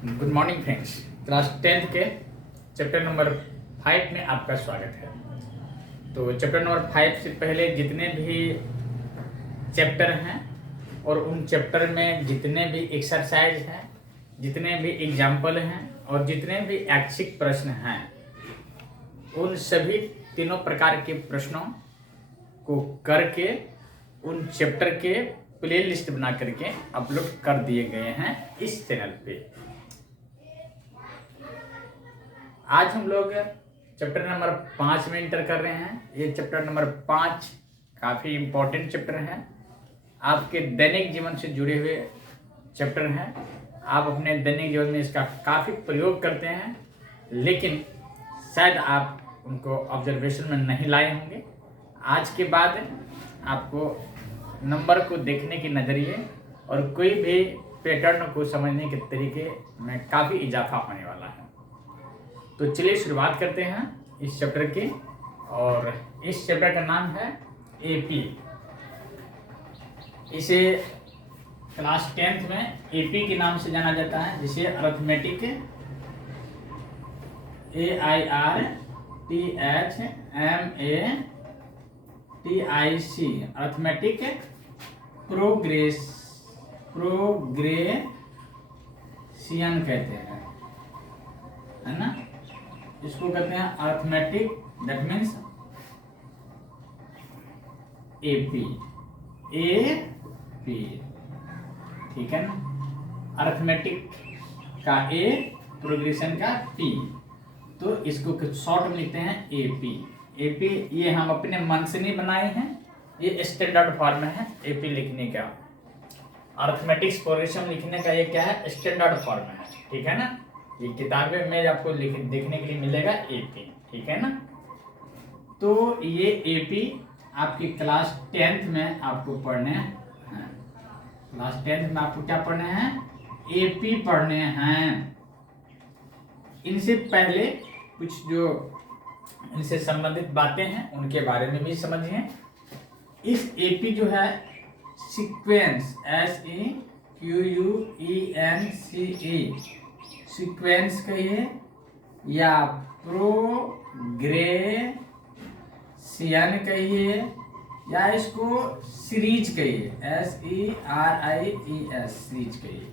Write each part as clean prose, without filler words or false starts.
Good morning friends. Class 10th के chapter number 5 में आपका स्वागत है। तो चैप्टर नंबर 5 से पहले जितने भी चैप्टर हैं और उन चैप्टर में जितने भी एक्सरसाइज हैं, जितने भी एग्जाम्पल हैं और जितने भी ऐच्छिक प्रश्न हैं, उन सभी तीनों प्रकार के प्रश्नों को करके उन चैप्टर के प्ले लिस्ट बना करके अपलोड कर दिए गए हैं इस चैनल पे। आज हम लोग चैप्टर नंबर 5 में इंटर कर रहे हैं। ये चैप्टर नंबर 5 काफ़ी इम्पोर्टेंट चैप्टर है, आपके दैनिक जीवन से जुड़े हुए चैप्टर हैं। आप अपने दैनिक जीवन में इसका काफ़ी प्रयोग करते हैं, लेकिन शायद आप उनको ऑब्जर्वेशन में नहीं लाए होंगे। आज के बाद आपको नंबर को देखने के नज़रिए और कोई भी पैटर्न को समझने के तरीके में काफ़ी इजाफा होने वाला है। तो चलिए शुरुआत करते हैं इस चैप्टर की। और इस चैप्टर का नाम है एपी। इसे क्लास 10th में एपी के नाम से जाना जाता है, जिसे अरिथमेटिक ARITHMATIC अरिथमेटिक प्रोग्रेशन कहते हैं, है ना। इसको कहते हैं अरिथमेटिक, दैट मीन्स एपी। ठीक है ना। अरिथमेटिक का ए, प्रोग्रेशन का पी, तो इसको शॉर्ट में लिखते हैं एपी। एपी ये हम अपने मन से नहीं बनाए हैं, ये स्टैंडर्ड फॉर्म है एपी लिखने का। अरिथमेटिक प्रोग्रेशन लिखने का ये क्या है, स्टैंडर्ड फॉर्म है, ठीक है ना। ये किताबें में आपको देखने के लिए मिलेगा एपी, ठीक है ना। तो ये एपी आपकी क्लास 10th में आपको पढ़ने हैं। क्लास 10th में आपको क्या पढ़ने हैं, एपी पढ़ने हैं। इनसे पहले कुछ जो इनसे संबंधित बातें हैं उनके बारे में भी समझिए। इस एपी जो है सीक्वेंस, SEQUENCE सीक्वेंस कहिए या प्रोग्रेशन कहिए या इसको सीरीज कहिए, SERIES सीरीज कहिए।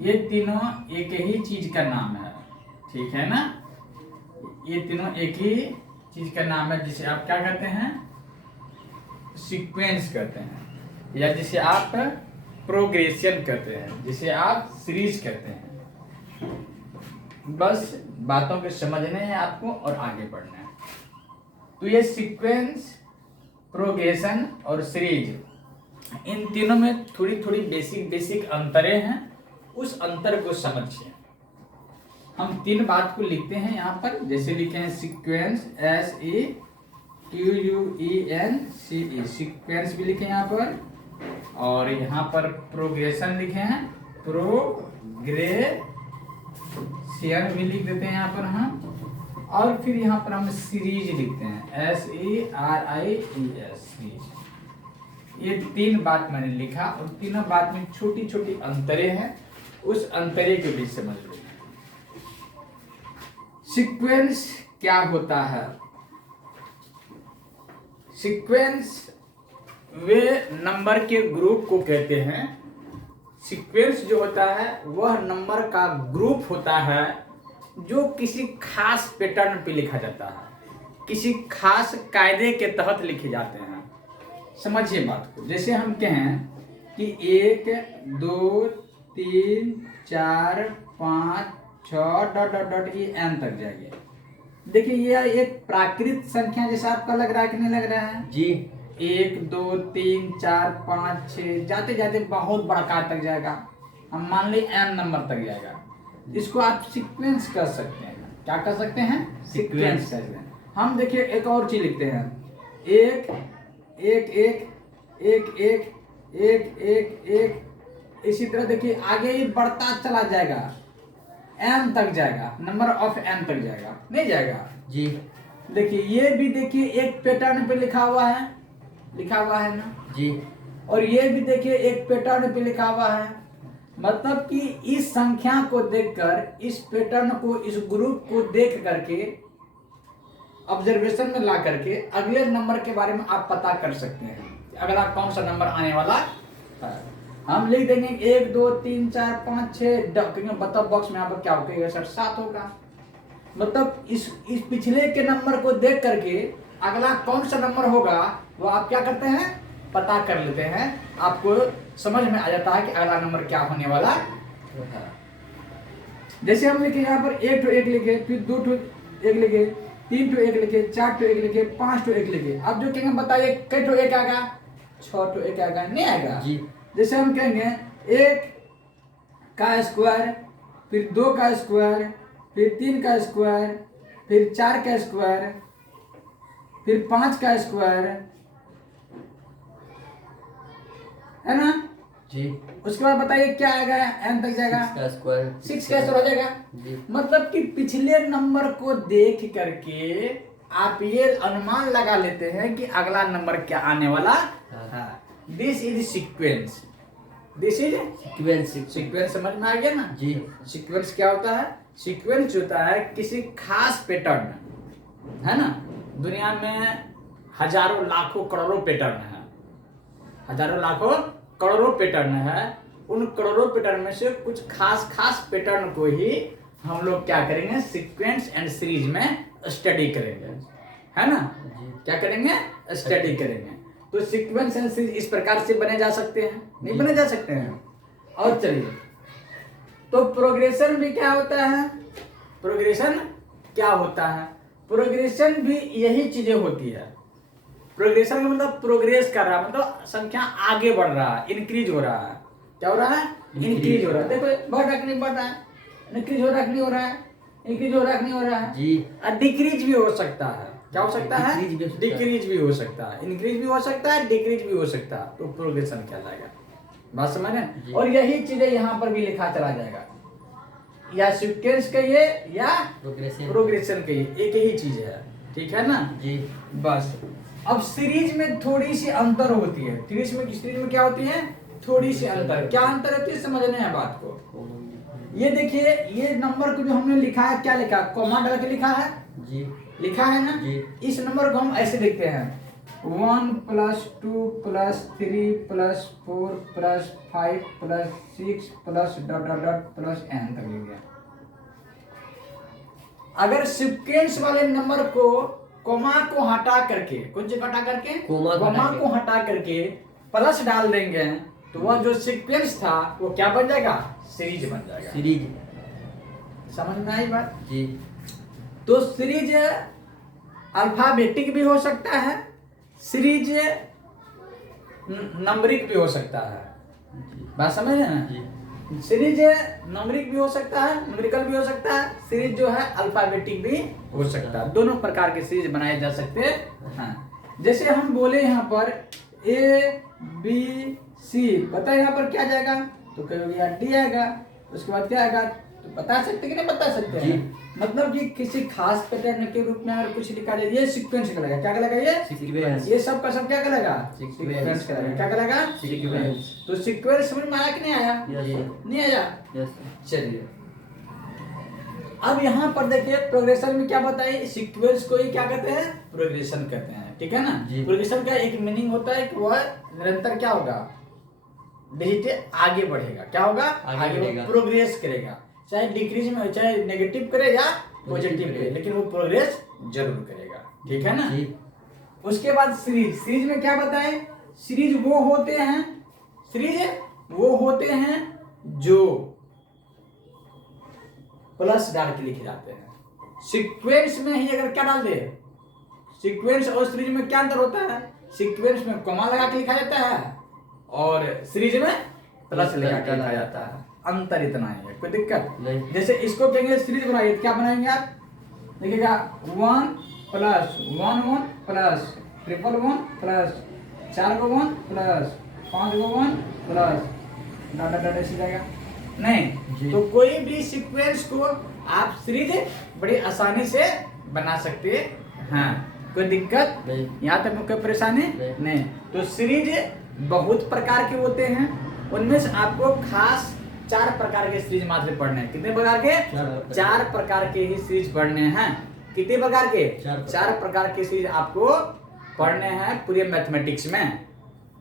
ये तीनों एक ही चीज का नाम है, ठीक है ना। ये तीनों एक ही चीज का नाम है, जिसे आप क्या कहते हैं, सीक्वेंस कहते हैं, या जिसे आप प्रोग्रेशन कहते हैं, जिसे आप सीरीज कहते हैं। बस बातों को समझने हैं आपको और आगे बढ़ना है। तो ये सीक्वेंस, प्रोग्रेशन और सीरीज, इन तीनों में थोड़ी थोड़ी बेसिक अंतरें हैं। उस अंतर को समझिए। हम तीन बात को लिखते हैं यहाँ पर, जैसे लिखे हैं सीक्वेंस, SEQUENCE सीक्वेंस भी लिखे यहाँ पर, और यहाँ पर प्रोग्रेशन लिखे हैं, प्रोग्रेशन भी लिख देते हैं यहाँ पर हम, और फिर यहाँ पर हम सीरीज लिखते हैं, SERIES सीरीज। ये तीन बात मैंने लिखा और तीनों बात में छोटी छोटी अंतरे हैं, उस अंतरे के बीच समझ लो। सीक्वेंस क्या होता है। सीक्वेंस वे नंबर के ग्रुप को कहते हैं। सीक्वेंस जो होता है वह नंबर का ग्रुप होता है जो किसी खास पैटर्न पे लिखा जाता है, किसी खास कायदे के तहत लिखे जाते हैं। समझिए बात को। जैसे हम कहें कि 1 2 3 4 5 6 ... ये n तक जाएगी। देखिए ये एक प्राकृत संख्या जैसा आपका लग रहा है कि नहीं लग रहा है जी। 1 2 3 4 5 6 जाते जाते बहुत बड़ा कार तक जाएगा। हम मान ली n नंबर तक जाएगा। इसको आप सीक्वेंस कर सकते हैं। क्या कर सकते हैं, सीक्वेंस कर सकते हैं। हम देखिए एक और चीज लिखते हैं, 1 1 1 1 1 1 1 1। इसी तरह देखिए आगे ही बढ़ता चला जाएगा, n तक जाएगा, नंबर ऑफ n तक जाएगा, नहीं जाएगा जी। देखिए ये भी देखिए एक पैटर्न पे लिखा हुआ है ना जी। और ये भी देखिए एक पैटर्न पे लिखा हुआ है। मतलब कि इस संख्या को देखकर, इस पैटर्न को, इस ग्रुप को देख करके, ऑब्जर्वेशन में ला करके अगले नंबर के बारे में आप पता कर सकते हैं अगला कौन सा नंबर आने वाला है। हम लिख देंगे 1 2 3 4 5 6, मतलब बॉक्स में यहाँ पर क्या होगा, सर 7 होगा। मतलब इस पिछले के नंबर को देख करके अगला कौन सा नंबर होगा वो आप क्या करते हैं, पता कर लेते हैं। आपको समझ में आ जाता है कि अगला नंबर क्या होने वाला है। जैसे हम लिखे यहाँ पर 1 to 1 लिखे, फिर 2 to 1 लिखे, 3 to 1 लिखे, 4 to 1 लिखे, 5 to 1 लिखे। अब जो कहेंगे बताइए कई to 1 आएगा, 6 to 1 आएगा, नहीं आएगा जी। जैसे हम कहेंगे 1 का स्क्वायर, फिर 2 का स्क्वायर, फिर 3 का स्क्वायर, फिर 4 का स्क्वायर, फिर 5 का स्क्वायर, है ना जी। उसके बाद बताइए क्या आएगा, n तक जाएगा, 6 का स्क्वायर हो जाएगा जी। मतलब कि पिछले नंबर को देख करके आप ये अनुमान लगा लेते हैं कि अगला नंबर क्या आने वाला है। This is sequence, this is sequence. समझ में आ गया ना जी। सीक्वेंस क्या होता है, सीक्वेंस होता है किसी खास पैटर्न, है ना। दुनिया में हजारों लाखों करोड़ों पैटर्न है, हजारों लाखों करोड़ों पैटर्न है। उन करोड़ों पैटर्न में से कुछ खास पैटर्न को ही हम लोग क्या करेंगे, सीक्वेंस एंड सीरीज में स्टडी करेंगे, है ना। क्या करेंगे, स्टडी करेंगे। तो सीक्वेंस एंड सीरीज इस प्रकार से बने जा सकते हैं, नहीं बने जा सकते हैं। और चलिए, तो प्रोग्रेशन भी क्या होता है, प्रोग्रेशन क्या होता है, प्रोग्रेशन भी यही चीजें होती है। प्रोग्रेशन का मतलब प्रोग्रेस कर रहा है, मतलब संख्या आगे बढ़ रहा है, इंक्रीज हो रहा है। क्या हो रहा है, इंक्रीज हो रहा है। देखो बढ़ रहा नहीं बढ़ रहा है, इंक्रीज हो रहा नहीं हो रहा है, इंक्रीज हो रहा नहीं हो रहा है जी। और डिक्रीज भी हो सकता है। क्या हो सकता है, डिक्रीज भी हो सकता है, इंक्रीज भी हो सकता है, डिक्रीज भी हो सकता है। तो प्रोग्रेशन कहलाएगा। बात समझ में। और यही चीजें यहाँ पर भी लिखा चला जाएगा, या सीक्वेंस कहिए या प्रोग्रेशन कहिए, एक ही चीज है, ठीक है ना जी। बस अब सीरीज में थोड़ी सी अंतर होती है, सीरीज में क्या होती है, थोड़ी सी अंतर। क्या अंतर होती है, समझने है बात को। ये देखिए, ये नंबर को जो हमने लिखा है, क्या लिखा है, कॉमा डाल के लिखा है जी, लिखा है ना जी। इस नंबर को हम ऐसे लिखते हैं 1 + 2 + 3 + 4 + 5 + 6 + ... n तक लिख दिया। अगर सीक्वेंस वाले नंबर को कोमा को हटा करके, कुछ हटा करके, कोमा को हटा करके प्लस डाल देंगे तो वह जो सीक्वेंस था वो क्या बन जाएगा, सीरीज बन जाएगा। सीरीज समझ में आई बात जी। तो सीरीज अल्फाबेटिक भी हो सकता है, सीरीज नंबरिक भी हो सकता है। बात समझ रहे हैं, सीरीज नंबरिक भी हो सकता है, न्यूमेरिकल भी हो सकता है, सीरीज जो है अल्फाबेटिक भी हो सकता है। दोनों प्रकार के सीरीज बनाए जा सकते हैं। जैसे हम बोले यहाँ पर A B C, पता है यहाँ पर क्या जाएगा, तो कहोगे यार D आएगा। उसके बाद क्या आएगा, तो बता सकते कि नहीं बता सकते हैं। मतलब कि किसी खास पैटर्न के रूप में अगर कुछ लिखा जाए, ये सीक्वेंस कहलाएगा। क्या कहलाएगा, ये सब का सब क्या कहलाएगा, सीक्वेंस कहलाएगा। क्या कहलाएगा, सीक्वेंस। तो सीक्वेंस समझ में आया कि नहीं आया, नहीं आया। चलिए अब यहाँ पर देखिए, प्रोग्रेशन में क्या बताइए, सीक्वेंस को ही क्या कहते हैं, प्रोग्रेशन कहते हैं, ठीक है ना। प्रोग्रेशन का एक मीनिंग होता है कि वह निरंतर क्या होगा, डिजिट आगे बढ़ेगा। क्या होगा, आगे प्रोग्रेस करेगा, चाहे डिक्रीज में, चाहे नेगेटिव करे या पॉजिटिव करे, लेकिन वो प्रोग्रेस जरूर करेगा, ठीक है ना। उसके बाद सीरीज, सीरीज में क्या बताएं, सीरीज वो होते हैं, सीरीज वो होते हैं जो प्लस डाल के लिखे जाते हैं। सीक्वेंस में ही अगर क्या डाल दे, सीक्वेंस और सीरीज में क्या अंतर होता है, सीक्वेंस में कॉमा लगा के लिखा जाता है और सीरीज में प्लस लगा के लिखा जाता है। अंतर इतना ही है, कोई दिक्कत नहीं। जैसे इसको कहेंगे सीरीज बनाइए, क्या बनाएंगे आप, देखिएगा 1 + 1 1 + 1 1 + 4 को 1 + 5 को 1 + डाटा ऐसे जाएगा नहीं। तो कोई भी सीक्वेंस को आप सीरीज बड़ी आसानी से बना सकते हैं, कोई दिक्कत नहीं, यहाँ तक कोई परेशानी नहीं। तो सीरीज बहुत प्रकार के होते हैं, उनमें से आपको खास 4 प्रकार के सीरीज मात्र पढ़ने हैं। कितने प्रकार के? 4 प्रकार के ही सीरीज पढ़ने हैं। कितने प्रकार के? 4 प्रकार के सीरीज आपको पढ़ने हैं पूरे मैथमेटिक्स में,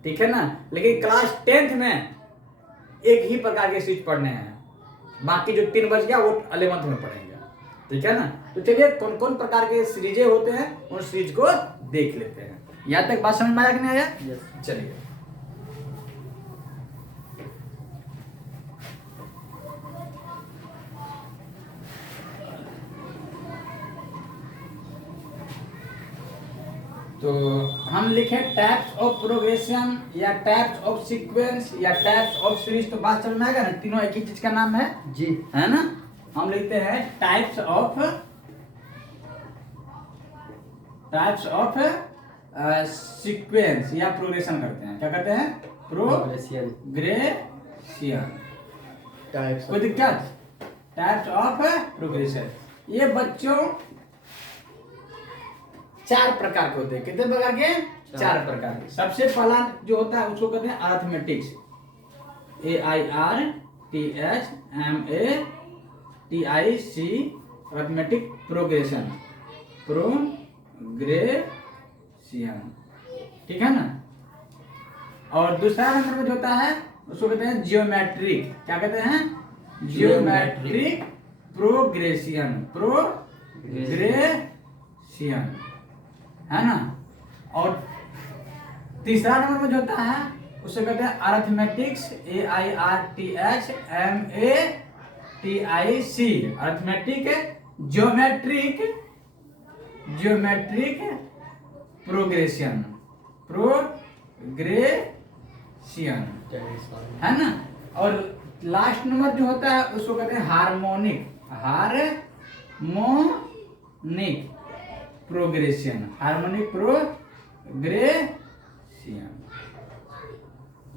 ठीक है ना। लेकिन क्लास 10th में एक ही प्रकार के सीरीज पढ़ने हैं, बाकी जो 3 बच गया वो 11th में पढ़ेंगे, ठीक है ना। तो चलिए कौन कौन प्रकार के सीरीजें होते हैं उन सीरीज को देख लेते हैं। यहाँ तक बात समझ में आया कि नहीं आया? चलिए तो हम लिखे टाइप्स ऑफ प्रोग्रेशन या टाइप्स ऑफ सीक्वेंस या टाइप्स ऑफ सीरीज, तो बात समझ में आएगा ना। तीनों एक ही चीज का नाम है जी, है ना। हम लिखते हैं टाइप्स ऑफ सीक्वेंस या प्रोग्रेशन करते हैं। क्या करते हैं? प्रोग्रेशन। कोई दिक्कत? टाइप्स ऑफ प्रोग्रेशन ये बच्चों 4 प्रकार के होते हैं। कितने प्रकार के? 4 प्रकार के। सबसे पहला जो होता है उसको कहते हैं अरिथमेटिक्स, ARITHMATIC, अरिथमेटिक प्रोग्रेशन, ठीक है ना। और दूसरा नंबर में जो होता है उसको कहते हैं जियोमेट्रिक। क्या कहते हैं? जियोमेट्रिक प्रोग्रेशन, है ना। और तीसरा नंबर में जो होता है उसे कहते हैं arithmetics, ARITHMATIC, arithmetic geometric progression, है ना। और लास्ट नंबर जो होता है उसको कहते हैं हार्मोनिक प्रोग्रेशन,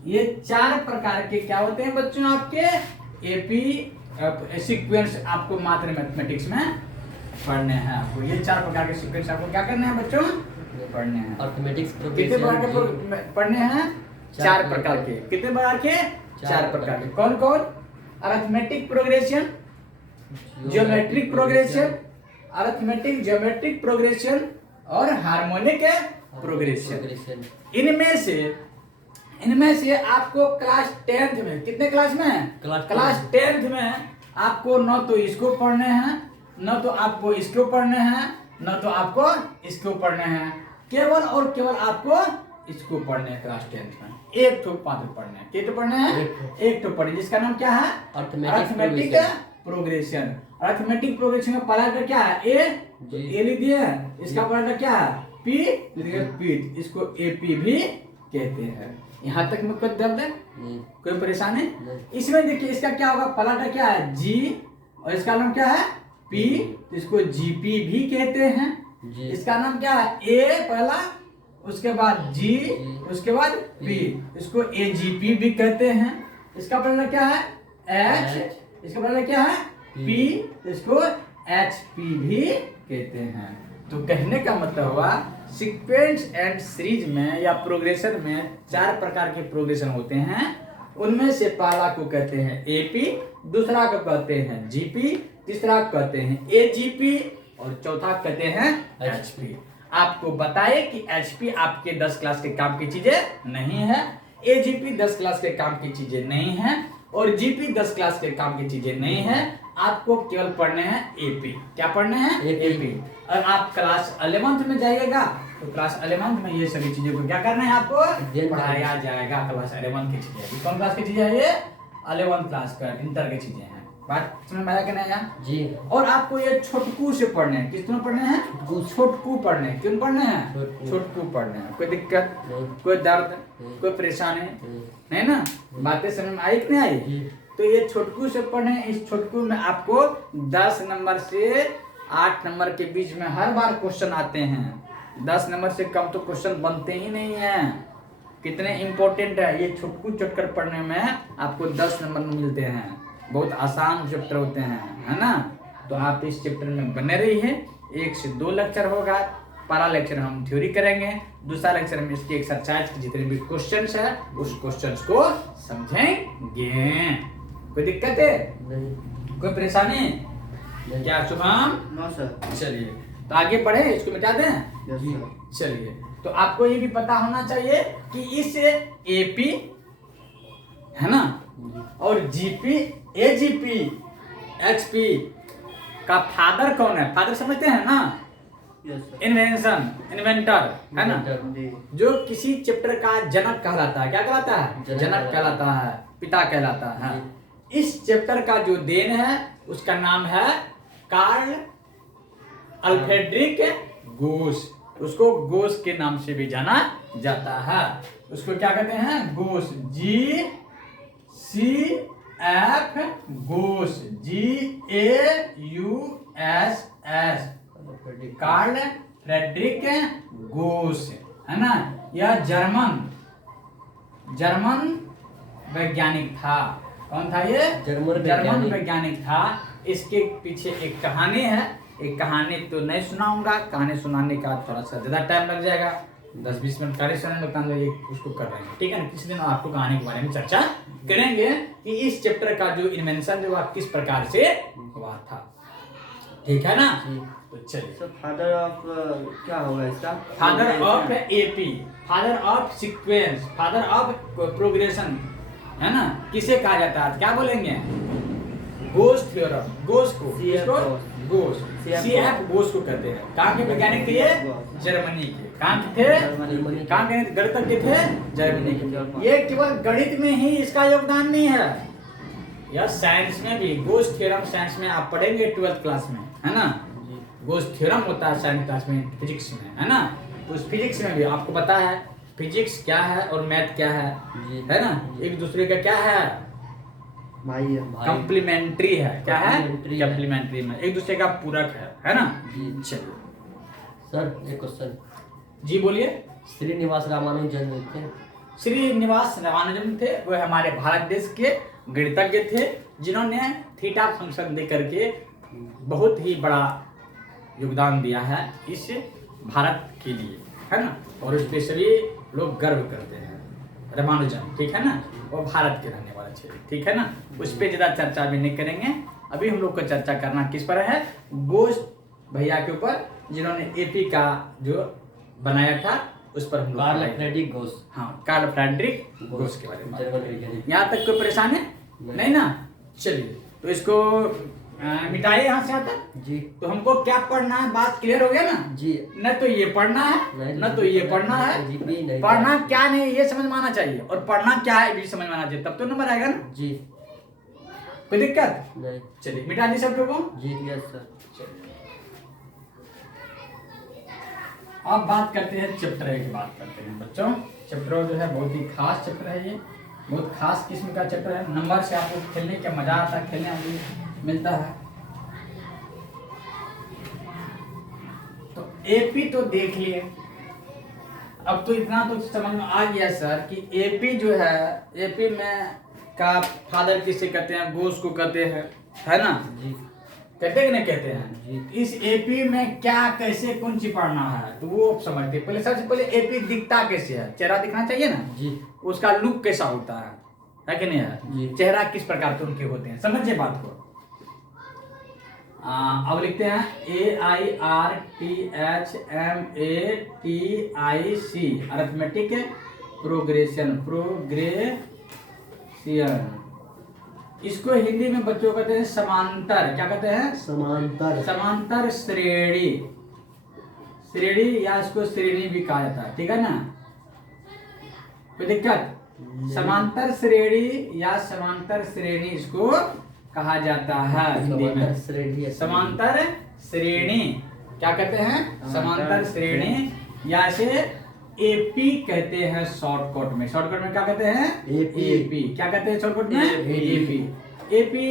ये 4 प्रकार के क्या होते हैं बच्चों आपके एपी सीक्वेंस आपको मात्र मैथमेटिक्स में पढ़ने हैं। आपको ये 4 प्रकार के सीक्वेंस आपको क्या करने हैं बच्चों? पढ़ने हैं। अरिथमेटिक्स कितने प्रकार के पढ़ने हैं? 4 प्रकार के। कितने प्रकार के? 4 प्रकार के। कौन कौन? Arithmetic progression, geometric progression, arithmetic geometric progression और हार्मोनिक प्रोग्रेशन। इनमें से आपको क्लास 10th में, कितने क्लास में? क्लास 10th में आपको न तो इसको पढ़ने हैं, न तो आपको इसको पढ़ने हैं, न तो आपको इसको पढ़ने हैं, केवल और केवल आपको इसको पढ़ने हैं। क्लास 10th में एक ठो पात्र पढ़ने हैं। कितने पढ़ने हैं? एक ठो पढ़ने, जिसका नाम क्या है? Arithmetic progression. अरिथमेटिक प्रोग्रेशन का पहला क्या है? ए लिख दिए। इसका पहला क्या है? पी, इसको एपी भी कहते हैं। यहाँ तक में कोई दर्द है? कोई परेशानी? इसमें देखिए इसका क्या होगा? पहला क्या है? जी, और इसका नाम क्या है? पी, इसको जीपी भी कहते हैं। इसका नाम क्या है? ए पहला, उसके बाद जी, उसके बाद पी, इसको एजीपी भी कहते हैं। इसका पहला क्या है? एच, इसका पहला क्या है? पी, इसको एचपी भी कहते हैं। तो कहने का मतलब हुआ सीक्वेंस एंड सीरीज में या प्रोग्रेशन में 4 प्रकार के प्रोग्रेशन होते हैं। उनमें से पहला को कहते हैं एपी, दूसरा को कहते हैं जीपी, तीसरा को कहते हैं एजीपी और चौथा कहते हैं एचपी। आपको बताए कि एचपी आपके 10 क्लास के काम की चीजें नहीं है, एजीपी 10 क्लास के काम की चीजें नहीं है और जीपी 10 क्लास के काम की चीजें नहीं है। आपको केवल पढ़ने हैं एपी। क्या पढ़ने हैं? एपी। और आप क्लास 11th में जाइएगा तो क्लास 11th में ये सभी चीजों को क्या करना है? आपको पढ़ाया जाएगा। क्लास 11th की चीजें, कौन क्लास की चीजें है? ये 11th क्लास का इंटर की चीजें हैं। बात समझ में आया कि नहीं आया? जी। और आपको ये छोटकू से पढ़ने हैं। किस तरह पढ़ने हैं? छोटकू पढ़ने हैं। क्यों पढ़ने हैं? छोटकू पढ़ने हैं। कोई दिक्कत, कोई दर्द, कोई परेशानी नहीं ना? बातें समझ में आई कि नहीं आई? तो ये छोटकू से पढ़े। इस छोटकू में आपको 10 नंबर से 8 नंबर के बीच में हर बार क्वेश्चन आते हैं। 10 नंबर से कम तो क्वेश्चन बनते ही नहीं है। कितने इंपॉर्टेंट है ये छोटकू चटकर पढ़ने में, आपको 10 नंबर मिलते हैं। बहुत आसान चैप्टर होते हैं, है ना। तो आप इस चैप्टर में बने रहिए। 1 से 2 लेक्चर होगा। पहला लेक्चर हम थ्योरी करेंगे, दूसरा लेक्चर में इसकी एक्सरसाइज के जितने भी क्वेश्चंस है उस क्वेश्चंस को समझेंगे। कोई दिक्कत है? नहीं। कोई परेशानी? नहीं। क्या शुभम? No sir. चलिए तो आगे बढ़े, इसको मिटा दें। Yes sir. चलिए तो आपको ये भी पता होना चाहिए कि इस एपी है ना और जीपी, एजीपी, एक्सपी का फादर कौन है? फादर समझते हैं ना? Yes sir. इन्वेंशन, इन्वेंटर है ना, जी। जो किसी चैप्टर का जनक कहलाता है। क्या कहलाता है? जनक जनक कहलाता है, पिता कहलाता है। इस चैप्टर का जो देन है उसका नाम है कार्ल अल्फ्रेडरिक गोस। उसको गोस के नाम से भी जाना जाता है। उसको क्या कहते हैं? गोस, G C F गोस, GAUSS, कार्ल फ्रेडरिक गोस है ना। यह जर्मन वैज्ञानिक था। कौन था ये? जर्मन वैज्ञानिक था। इसके पीछे एक कहानी है। एक कहानी तो नहीं सुनाऊंगा, कहानी सुनाने का थोड़ा सा ज्यादा टाइम लग जाएगा, 10-20 मिनट कहानी सुनाने लगता है, ये उसको कर रहे हैं, ठीक है ना। किसी दिन आपको कहानी के बारे में चर्चा करेंगे कि इस चैप्टर का जो इन्वेंशन जो किस प्रकार से हुआ था, ठीक है ना। तो चलिए, सर फादर ऑफ क्या होगा इसका? Father of AP, father of sequence, father of progression है ना, किसे कहा जाता है? क्या बोलेंगे? गोस थ्योरम। गोस को, किसको? गोस, CF गोस को कहते हैं। कहाँ के वैज्ञानिक थे ये? जर्मनी के। कहाँ के थे? कहाँ के गणितज्ञ थे? जर्मनी के। ये केवल गणित में ही इसका योगदान नहीं है, यह साइंस में भी। गोस थ्योरम साइंस में आप पढ़ेंगे 12th क्लास में, है ना। गोस थ्योरम होता है साइंस क्लास में, फिजिक्स में, है ना। तो उस फिजिक्स में भी आपको पता है फिजिक्स क्या है और मैथ क्या है ना। एक दूसरे का क्या है? भाई है। कॉम्प्लीमेंट्री है। क्या है? Complementary है। कॉम्प्लीमेंट्री में एक दूसरे का पूरक है ना। चलिए सर एक क्वेश्चन। जी बोलिए। श्रीनिवास रामानुजन थे। श्रीनिवास रामानुजन थे, वो हमारे भारत देश के गणितज्ञ थे, जिन्होंने थीटा फंक्शन दे करके बहुत ही बड़ा योगदान दिया है इस भारत के लिए, है ना। और उस पर सभी लोग गर्व करते हैं, रामानुजन, ठीक है ना। वो भारत के रहने वाले थे, ठीक है ना। उस पर ज्यादा चर्चा भी नहीं करेंगे। अभी हम लोग को चर्चा करना किस पर है? गोस भैया के ऊपर, जिन्होंने एपी का जो बनाया था उस पर हम लोग कार्ल फ्रेडरिक गोस। हाँ, कार्ल फ्रेडरिक गोस के बारे में। जर्मन वैज्ञानिक। यहाँ तक कोई परेशान है? नहीं ना। चलिए तो इसको मिटाइए यहाँ से आता। जी। तो हमको क्या पढ़ना है? बात क्लियर हो गया ना जी। न तो ये पढ़ना है न तो ये पढ़ना है। पढ़ना क्या नहीं ये समझ में आना चाहिए, और पढ़ना क्या है भी समझ में आना चाहिए, तब तो नंबर आएगा ना। जी। कोई दिक्कत नहीं। चलिए मिटा दी सब लोगों। जी यस सर। अब बात करते हैं चैप्टर की बात करते हैं बच्चों। चैप्टर जो है बहुत ही खास चैप्टर है, ये बहुत खास किस्म का चैप्टर है। नंबर से आपको खेलने का मजा आता है, खेलने में मिलता है। तो एपी तो देख लिए, अब तो इतना तो समझ में आ गया सर कि एपी जो है, एपी में का फादर किसे कहते हैं? गोस को कहते हैं, है ना। जी। कहते हैं कि नहीं कहते हैं? जी। इस एपी में क्या कैसे कौन सी पढ़ना है तो वो समझते। पहले सबसे पहले एपी दिखता कैसे है? चेहरा दिखना चाहिए ना। जी। उसका लुक कैसा होता है कि नहीं है? जी। चेहरा किस प्रकार के उनके होते हैं, समझिए बात को। अब लिखते हैं AIRTHMATIC, अरिथमेटिक प्रोग्रेशन। इसको हिंदी में बच्चों कहते हैं समांतर। क्या कहते हैं? समांतर श्रेणी। श्रेणी या इसको श्रेणी भी कहा जाता है, ठीक है ना। कोई दिक्कत? समांतर श्रेणी या समांतर श्रेणी इसको कहा जाता है हिंदी में। समांतर श्रेणी क्या कहते हैं? समांतर श्रेणी, या इसे एपी कहते हैं शॉर्टकट में। शॉर्टकट में क्या कहते हैं? एपी। क्या कहते हैं शॉर्टकट में? एपी। एपी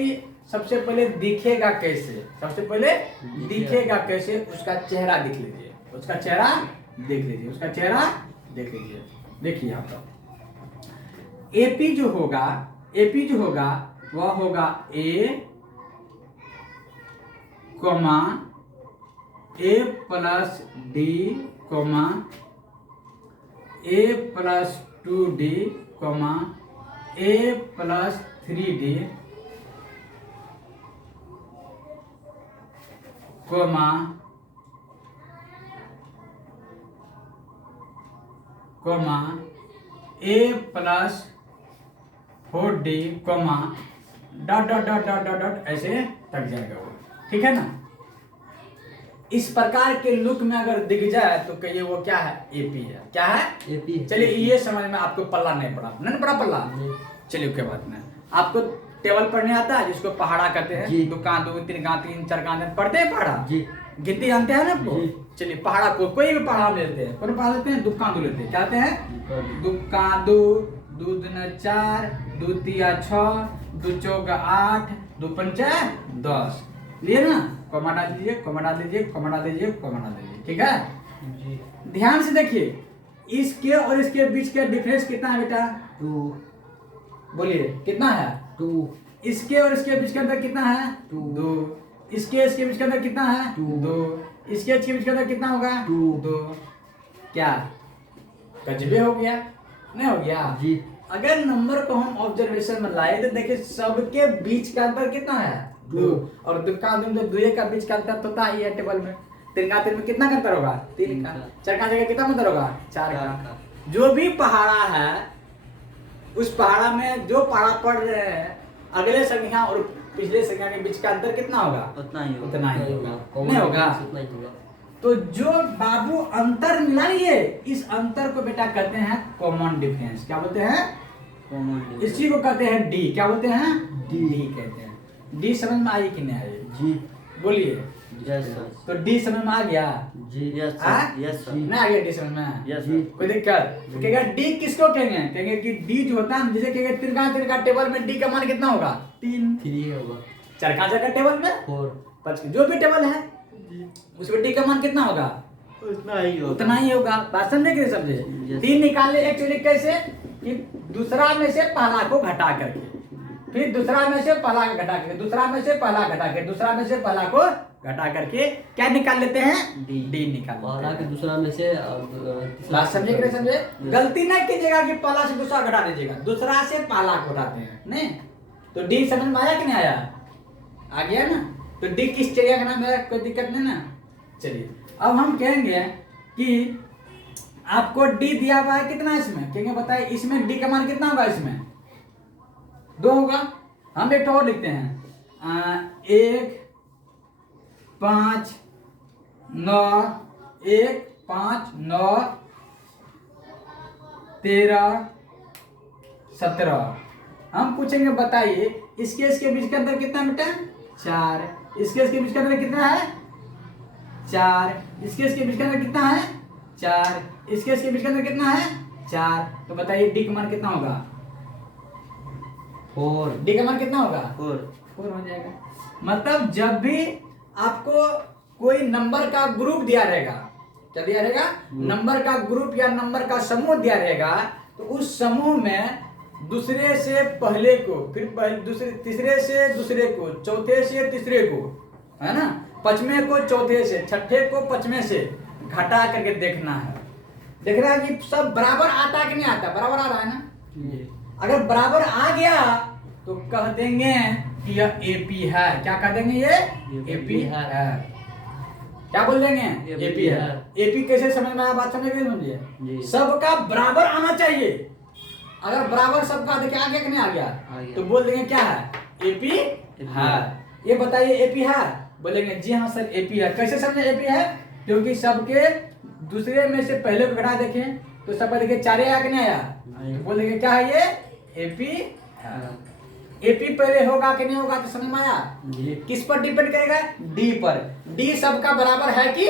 सबसे पहले दिखेगा कैसे? सबसे पहले दिखेगा कैसे? उसका चेहरा देख लीजिए, उसका चेहरा देख लीजिए, उसका चेहरा देख लीजिए। देखिए यहाँ पर एपी जो होगा, एपी जो होगा वह होगा A, A+D, A+2D, A+3D, comma comma A plus 4D comma dot dot dot dot dot dot ऐसे तक जाएगा वो, ठीक है ना। इस प्रकार के लुक में अगर दिख जाए तो कहिए वो क्या है, एपी है। क्या है, एपी। चलिए ये समझ में आपको पल्ला नहीं पड़ा, नहीं पड़ा पल्ला, चलिए कोई बात नहीं। आपको टेबल पढ़ने आता है जिसको पहाड़ा कहते हैं, जी। 2 का 2 3 का 3 4 का पढ़ते हैं पहाड़ा, जी। गिनती जानते हैं ना आपको। जी। चलिए पहाड़ा को कोई भी पहाड़ा में लेते हैं, कौन पहाड़ा लेते हैं, 2 का 2 लेते हैं, क्या लेते हैं, 2 का 2 2 दूना 4 2 तिया 6 2 चौका 8 2 पंचा 10, लिए ना, कॉमा डाल दीजिए, कॉमा डाल दीजिए, कॉमा डाल दीजिए, कॉमा डाल दीजिए, ठीक है। जी। ध्यान से देखिए, इसके और इसके बीच का डिफरेंस कितना है बेटा, 2 बोलिए कितना है, 2 इसके और इसके बीच का अंतर कितना है, 2, इसके इसके बीच का अंतर कितना है, 2, इसके इसके बीच का अंतर कितना होगा, 2। क्या गजबे हो गया, नहीं हो गया जी। अगर नंबर को हम ऑब्जर्वेशन में लाए तो देखिए सबके बीच का अंतर कितना है, 2, और 2 का 2 का बीच का अंतर तो होता ही है टेबल में। 3 का 3 में कितना का अंतर होगा, 3 का। 4 का जगह कितना अंतर होगा, 4 का। जो भी पहाड़ा है उस पहाड़ा में जो पहाड़ा पढ़ रहे हैं अगले संख्या और पिछले संख्या के बीच का अंतर कितना होगा, उतना ही होगा। उतना ही होगा, नहीं होगा। उतना ही होगा। तो जो बाबू अंतर मिला ये, इस अंतर को बेटा कहते हैं कॉमन डिफरेंस। क्या बोलते हैं, कॉमन इसी को कहते हैं डी। क्या बोलते हैं, डी कहते हैं। डी समझ में आई कि नहीं आई, जी। बोलिए। Yes sir. तो डी समझ में आ गया, जी। यस हाँ? सर, यस सर, नहीं आ गया डी समझ में, यस जी। सर। कोई दिक्कत, तो कहेगा डी किसको कहेंगे, कहेंगे कि डी जो होता है जैसे कहेंगे 3 का टेबल में डी का मान कितना होगा, 3। 3 होगा। 4 का टेबल में 4। 5, जो भी टेबल है उसमें डी का मान कितना होगा, उतना ही होगा। उतना ही होगा। बात समझे कि नहीं समझे। Yes. 3 निकालने एक्चुअली कैसे, कि दूसरा में से पहला को घटा करके, फिर दूसरा में से पहला को घटा करके, दूसरा में से पहला घटा के, दूसरा में से पहला को घटा करके क्या निकाल लेते हैं, डी निकाल पहला लेते के हैं। दूसरा में से बात समझे कि नहीं समझे। गलती ना कीजिएगा कि पहला से दूसरा घटा दीजिएगा, दूसरा से पहला को घटाते हैं, नहीं। तो डी समझ में आया कि नहीं आया, आ गया ना। तो डी किस चिड़िया का नाम है, कोई दिक्कत नहीं ना। चलिए अब हम कहेंगे कि आपको डी दिया हुआ है कितना, इसमें कहेंगे बताइए, इसमें डी का मान कितना होगा, इसमें 2 होगा। हम एक और लिखते हैं, 1 5 9 1 5 9 13 17। हम पूछेंगे बताइए इसके बीच का अंतर कितना बेटा, 4। इसके बीच का अंतर कितना है, 4। इसके बीच का अंतर कितना है, 4। इसके बीच का अंतर कितना है, 4। तो बताइए डी का मान कितना होगा, 4। डी का मान कितना होगा, 4 हो जाएगा। मतलब जब भी आपको कोई नंबर का ग्रुप दिया रहेगा, क्या दिया रहेगा, नंबर का ग्रुप या नंबर का समूह दिया रहेगा, तो उस समूह में दूसरे से पहले को, फिर दूसरे तीसरे से दूसरे को, चौथे से तीसरे को, है ना, पांचवें को चौथे से, छठे को पांचवें से घटा करके देखना है। देख रहा है कि सब बराबर आता है कि नहीं आता, बराबर आ रहा है ना। अगर बराबर आ गया तो कह देंगे कि यह एपी है। क्या कह देंगे, ये एपी है। क्या बोल देंगे, एपी है। एपी कैसे समझ में आया, बात समझ गए, समझिए। जी। सबका बराबर आना चाहिए। अगर बराबर सबका देखिए आ गया कि नहीं आ गया, तो बोल देंगे क्या है, एपी है। ये बताइए एपी है, बोलेंगे जी हाँ सर एपी है। कैसे समझे एपी है, क्योंकि सबके दूसरे में से पहले को घटा देखें तो सब पर देखिए 4 आया कि नहीं आया, तो बोल देंगे क्या है, ये एपी है। एपी पहले होगा कि नहीं होगा, तो समझ में आया। किस पर डिपेंड करेगा, डी पर। डी सबका बराबर है कि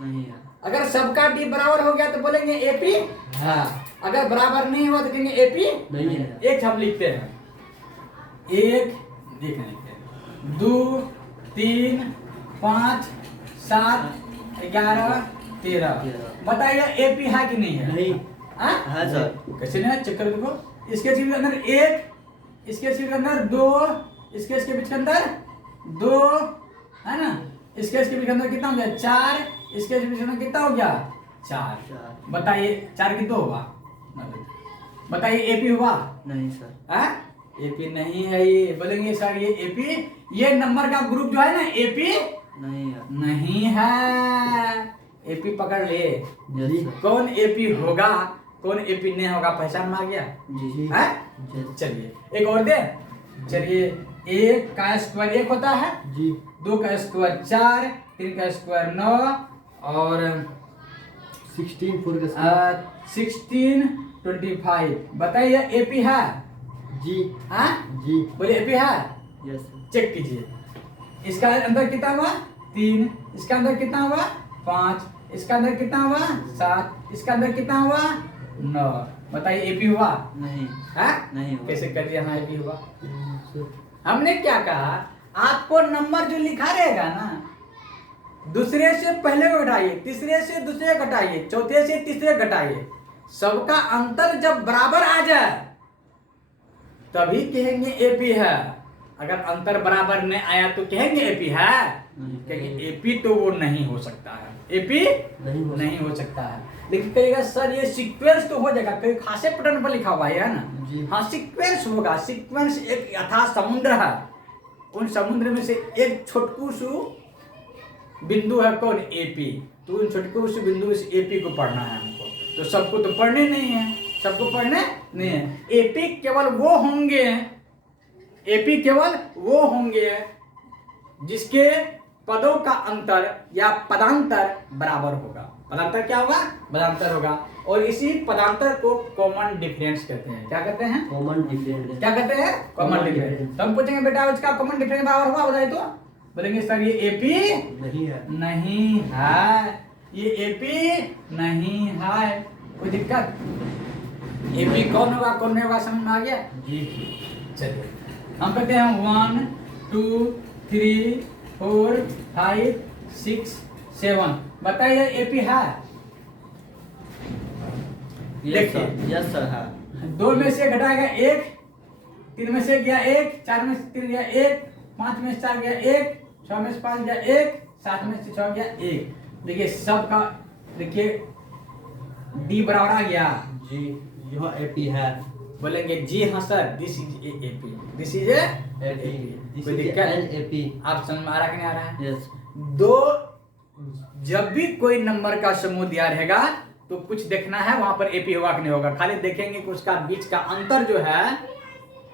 नहीं है। अगर सबका डी बराबर हो गया तो बोलेंगे एपी है। अगर बराबर नहीं हुआ तो कहेंगे एपी नहीं है। एक हम लिखते हैं, 1 लिखते हैं, 2 3 5 7 11 13। बताइए एपी है कि नहीं है, नहीं है सर। कैसे नहीं, चेक कर देखो। इसके बीच के अंदर 1, इसके बीच के अंदर 2, इसके बीच के अंदर 2, है ना। इसके बीच के अंदर कितना हो गया, 4। इसके बीच के अंदर कितना हो गया, 4। बताइए 4 की 2 हुआ, बताइए एपी हुआ, नहीं सर। एपी नहीं है। ये बोलेंगे सर ये एपी, ये नंबर का ग्रुप जो है ना एपी नहीं है। नहीं है। एपी पकड़ ले। Yes sir. कौन एपी होगा, कौन एपी नहीं होगा, पहचान में आ गया जी है? यस। चलिए एक और दे। चलिए, एक का स्क्वायर एक होता है, जी। दो का स्क्वायर 4, तीन का स्क्वायर 9 और 16 4 का स्क्वायर। 16 25। बताइए एपी है? जी। हाँ जी। बोलिए एपी है? Yes sir. चेक कीजिए। इसका अंदर कितना हुआ 3, इसका अंदर कितना हुआ 5, इसका अंदर कितना हुआ 7, इसका अंदर कितना हुआ 9। बताइए एपी हुआ? नहीं। है? नहीं हुआ। कैसे कर दिया? हाँ एपी हुआ। सर। हमने क्या कहा, आपको नंबर जो लिखा रहेगा ना, दूसरे से पहले को घटाइए, तीसरे से दूसरे घटाइए, चौथे से तीसरे घटाइए, सबका अंतर जब बराबर आ जाए तभी कहेंगे एपी है। अगर अंतर बराबर नहीं आया तो कहेंगे एपी है? नहीं। क्योंकि एपी तो वो नहीं हो सकता है, एपी नहीं हो सकता है। लेकिन कहेगा सर ये सीक्वेंस तो हो जाएगा, कहीं खासे पैटर्न पर लिखा हुआ है ना। जी। हाँ सीक्वेंस होगा। सीक्वेंस एक अथाह समुद्र है, उन समुद्र में से एक छोटकू सु बिंदु है कौन, एपी। तो उन छोटकू सु बिंदु से एपी को पढ़ना है हमको। तो सबको तो पढ़ने नहीं है, सबको पढ़ने नहीं है। एपी केवल वो होंगे, एपी केवल वो होंगे जिसके पदों का अंतर या पदांतर बराबर होगा। पदांतर क्या होगा? पदांतर होगा। और इसी पदांतर को कॉमन डिफरेंस कहते हैं। क्या कहते हैं? Common difference. क्या कहते हैं? Common difference. तो हम पूछेंगे बेटा इसका कॉमन डिफरेंस बराबर हुआ, बताइए तो। बोलेंगे सर ये एपी नहीं है। नहीं है, ये एपी नहीं है। कोई दिक्कत? एपी कौन होगा कौन नहीं होगा समझ में आ गया? जी। चलिए हम कहते हैं 1 2 3 4 5 6 7। बताइए एपी है? यस देखिए। सर। यस सर है। 2 में से घटाएगा 1, 3 में से गया 1, 4 में से 3 गया 1, 5 में से 4 गया 1, 6 में से 5 गया 1, 7 में से 6 गया 1। देखिए सबका, देखिए डी बराबर आ गया। जी। यह एपी है। बोलेंगे जी हाँ sir, this is AP, this is AP. कोई दिक्कत? एनएपी। आप समझ में आ रहा कि नहीं आ रहा है? यस। दो, जब भी कोई नंबर का समूह दिया रहेगा तो कुछ देखना है वहां पर एपी होगा कि नहीं होगा। खाली देखेंगे कि उसका बीच का अंतर जो है,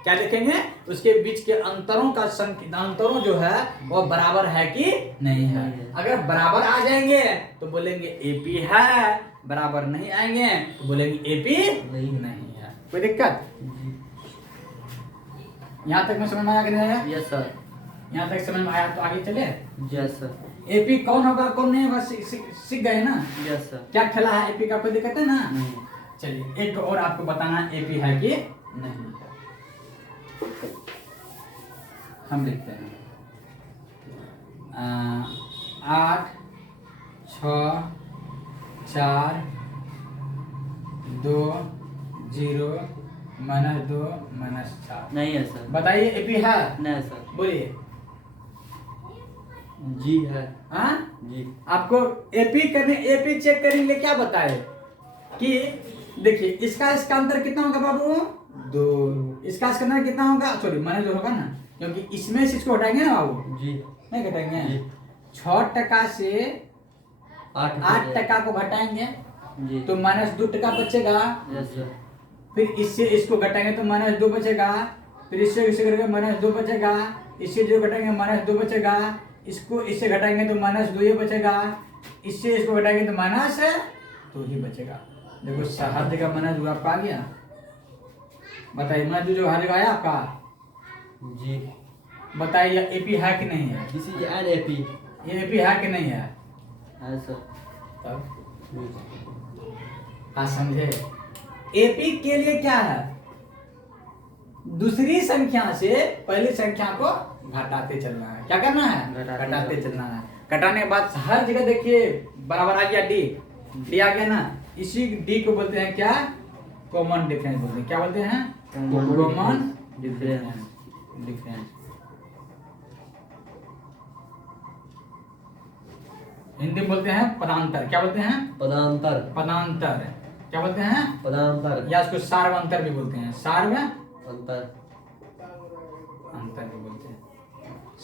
क्या देखेंगे? उसके बीच के अंतरों का अंतरों जो है वो बराबर है कि नहीं है। अगर बराबर आ जाएंगे तो बोलेंगे एपी है, बराबर नहीं आएंगे तो बोलेंगे एपी नहीं है। कोई दिक्कत? यहाँ तक में समझ में आया कि नहीं आया? Yes sir. यहाँ तक समझ में आया तो आगे चले। Yes sir. एपी कौन होगा कौन नहीं होगा सीख गए ना। Yes sir. क्या खेला है एपी का, कोई दिक्कत है ना? नहीं। चलिए एक और आपको बताना एपी है कि नहीं। हम लिखते हैं 8 6 4 2 0 -2 -4। नहीं है सर। बताइए एपी है? नहीं सर। बोलिए। जी है। हाँ जी। आपको एपी करने, एपी चेक करने के लिए क्या बताए कि देखिए इसका इसका अंतर कितना होगा बाबू? 2। इसका इसका अंतर कितना होगा? सॉरी -2 होगा ना, क्योंकि इसमें से इसको हटाएंगे ना बाबू, जी। नहीं घटाएंगे। जी। 6% से 8 8% को घटाएंगे जी। तो -2% बचेगा। Yes sir. फिर इससे इसको घटाएंगे तो -2 बचेगा। फिर इससे इसे करेंगे -2 बचेगा। इससे जो घटाएंगे -2 बचेगा। इसको इससे घटाएंगे तो -2 ही बचेगा। इससे इसको घटाएंगे तो -2 ही बचेगा। देखो हर जगह -2 आपका आ गया। बताइए -2 जो हर जगह आया आपका, जी। बताइए एपी है कि नहीं है? This is NAP. ये एपी है कि नहीं है? है सर। तब हाँ समझे। एपी के लिए क्या है? दूसरी संख्या से पहली संख्या को घटाते चलना है। क्या करना है? घटाते चलना है। घटाने के बाद हर जगह देखिए बराबर आ गया डी, डी आ गया ना। इसी डी को बोलते हैं क्या? कॉमन डिफरेंस बोलते हैं। क्या बोलते हैं? Common difference. डिफरेंस। हिंदी में बोलते हैं पदांतर। क्या बोलते हैं? पदांतर। पदांतर। क्या बोलते हैं? पदांतर। या इसको सार्वंतर भी बोलते हैं। सार्व अंतर। अंतर भी बोलते हैं।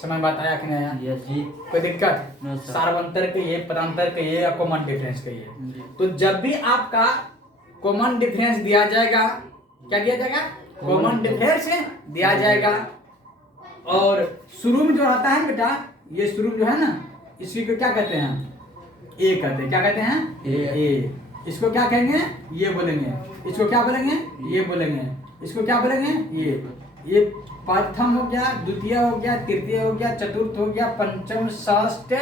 समझ बात आया कि नहीं आया? यस जी कोई दिक्कत? नो सर सार्वंतर कहिए, पदांतर कहिए या कॉमन डिफरेंस कहिए। जी तो जब भी आपका कॉमन डिफरेंस दिया जाएगा, क्या दिया जाएगा? कॉमन डिफरेंस दिया जाएगा। और शुरू में जो आता है बेटा, ये शुरू में जो है ना, इसी को क्या कहते हैं? ए कहते हैं। क्या कहते हैं? ए। इसको क्या कहेंगे? ये बोलेंगे। इसको क्या बोलेंगे? ये बोलेंगे। इसको क्या बोलेंगे? ये प्रथम हो गया, द्वितीय हो गया, तृतीय हो गया, चतुर्थ हो गया, पंचम, षष्ठ,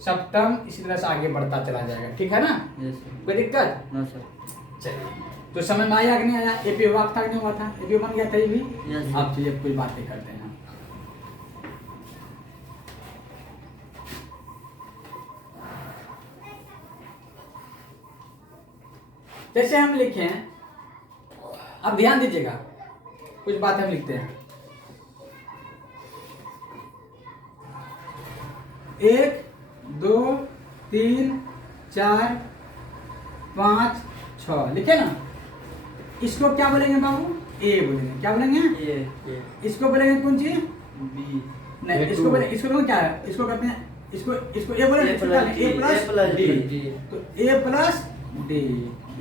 सप्तम, इसी तरह से आगे बढ़ता चला जाएगा। ठीक है ना? यस सर कोई दिक्कत? नो सर चलिए, तो समझ में आया कि नहीं आया? एपी हुआ था कि नहीं हुआ था? एपी बन गया था ये भी। यस अब चलिए कुछ बातें करते हैं। जैसे हम लिखे हैं, अब ध्यान दीजिएगा, कुछ बातें हम लिखते हैं। 1 2 3 4 5 6 लिखे ना। इसको क्या बोलेंगे बाबू? ए बोलेंगे। क्या बोलेंगे? ए इसको बोलेंगे कौन सी? बी नहीं, A2। इसको बोलेंगे, इसको क्या है? इसको कहते हैं, इसको ए बोलेंगे। इसको क्या है? A plus D. डी तो ए प्लस डी।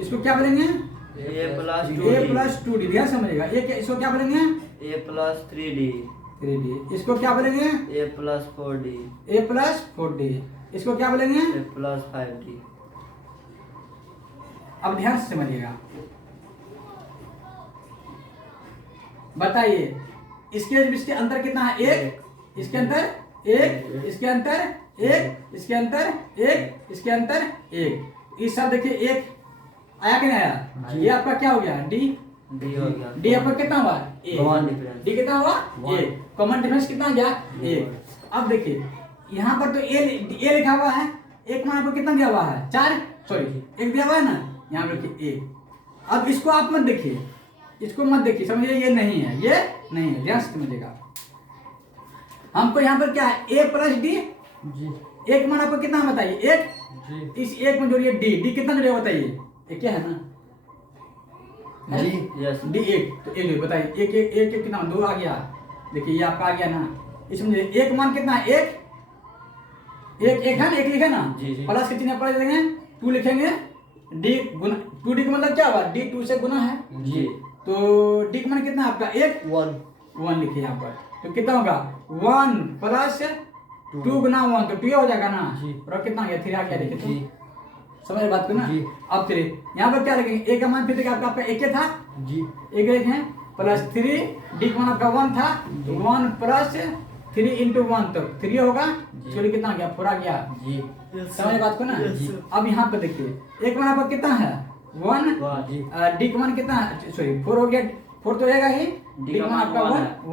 इसको क्या बोलेंगे? ए प्लस ए प्लस 2d। ध्यान समझिएगा। इसको क्या बोलेंगे? ए प्लस 3D 3d। इसको क्या बोलेंगे? ए प्लस 4D ए प्लस 4d। इसको क्या बोलेंगे? ए प्लस 5D अब ध्यान से समझिएगा, बताइए इसके अंतर कितना है? 1। इसके अंतर 1, इसके अंतर 1, इसके अंतर 1, इसके अंतर 1। इस सब देखिए 1 आया कि नहीं आया? ये आपका क्या हो गया? डी। डी हो गया डी आपका कितना हुआ? ए। कॉमन डिफरेंस डी कितना हुआ? ए। कॉमन डिफरेंस कितना हो गया? ए। अब देखिए यहाँ पर तो ए लिखा हुआ है। एक मान आपको कितना दिया हुआ है? 4, सॉरी 1 दिया हुआ है ना, यहाँ पे देखिए ए। अब इसको आप मत देखिए, इसको मत देखिए, समझिए ये नहीं है, ये नहीं है। ध्यान से समझिएगा, हमको यहाँ पर क्या है? A plus D. जी एक मान आपको कितना बताइए? 1। जी इस 1 में जोड़िए डी। डी कितना जोड़िएगा बताइए? एक क्या है ना? जी यस डी 1। तो एक बताइए, एक कितना? 2 आ गया। देखिए ये आपका आ गया ना। इसमें एक मान कितना है? 1 है ना, 1 लिखे ना। जी, जी। प्लस के चिन्ह प्लस देंगे, 2 लिखेंगे। डी गुना 2d का मतलब क्या हुआ? डी 2 से गुना है। जी तो डी का मान कितना है आपका? 1 1 लिखिए यहाँ पर। तो कितना होगा? 1 प्लस 2 गुना 1 तो 2 हो जाएगा ना। जी। और कितना आ गया? 3 आ गया। देखिए जी तो समझ बात को ना। जी। अब 3 यहाँ पर क्या लिखेंगे? ए का मान फिर देखिए आपका 1 था, जी 1 लिखें प्लस 3। डी का मान आपका 1 था, 1 प्लस 3 इंटू 1 तो 3 होगा। चलिए कितना आ गया? 4 आ गया। जी समझ बात को ना। जी। अब यहाँ पर देखिए एक मान आपका कितना है? 1। वाह जी डी का मान कितना है? सॉरी 4 हो गया। 4 तो रहेगा ही। डी का मान आपका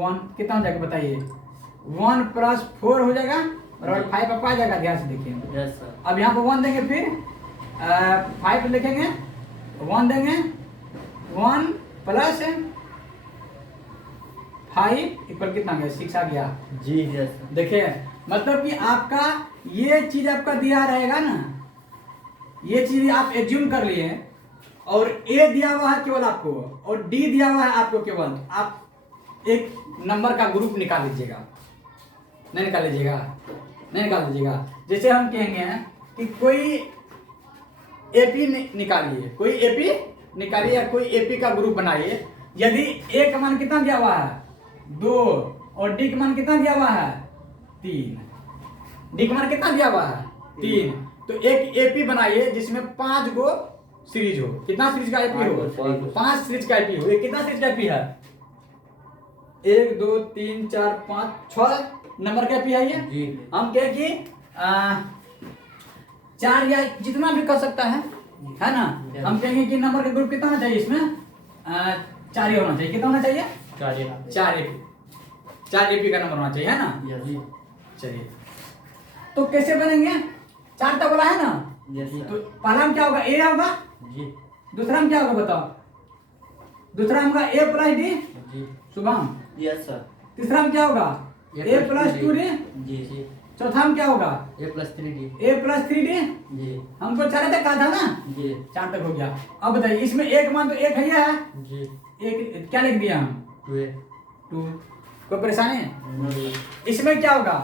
1 कितना हो जाएगा बताइए? 1 प्लस 4 हो जाएगा और 5 आपका आ जाएगा। ध्यान से देखिए। यस सर अब यहाँ पर 1 देंगे, फिर 5 लिखेंगे, 1 देंगे, 1 प्लस 5 इक्वल कितना आ गया? 6 आ गया। जी यस सर देखिए मतलब कि आपका ये चीज आपका दिया रहेगा ना, ये चीज आप एज्यूम कर लिए और ए दिया हुआ है केवल आपको और डी दिया हुआ है आपको केवल। आप एक नंबर का ग्रुप निकाल लीजिएगा। नहीं निकाल लीजिएगा? नहीं निकाल लीजिएगा। जैसे हम कहेंगे कि कोई एपी निकालिए, कोई एपी निकालिए या कोई एपी का ग्रुप बनाइए। यदि ए का मान कितना दिया हुआ है? 2 और डी का मान कितना दिया हुआ है? 3। डी का मान कितना दिया हुआ है? 3। तो एक एपी बनाइए जिसमें 5 गो सीरीज हो। कितना सीरीज का एपी हो? 5 सीरीज का एपी हो। ये कितना सीरीज का एपी है? 1 2 3 4 5 6 नंबर का एपी है ये। जी हम कहें कि 4 या जितना भी कर सकता है ना। हम कहेंगे कि नंबर का ग्रुप कितना होना चाहिए? इसमें 4 ही होना चाहिए। कितना होना चाहिए? 4 एपी। 4 एपी का नंबर होना चाहिए, है ना। यस जी चलिए तो कैसे बनेंगे? 4 तक बोला है ना। यस तो सर पहला में क्या होगा? ए होगा। जी दूसरा में क्या होगा बताओ? दूसरा में होगा ए प्लस डी। जी शुभम। यस सर तीसरा में क्या होगा? ए प्लस 2d। जी जी चौथा में क्या होगा? A + 3D A plus 3d। जी हमको 4 तक कहा था ना। जी 4 तक हो गया। अब बताइए इसमें एक मान तो एक है, जी एक क्या लिख दिया हम? 2A 2। कोई परेशानी है? No sir. इसमें क्या होगा,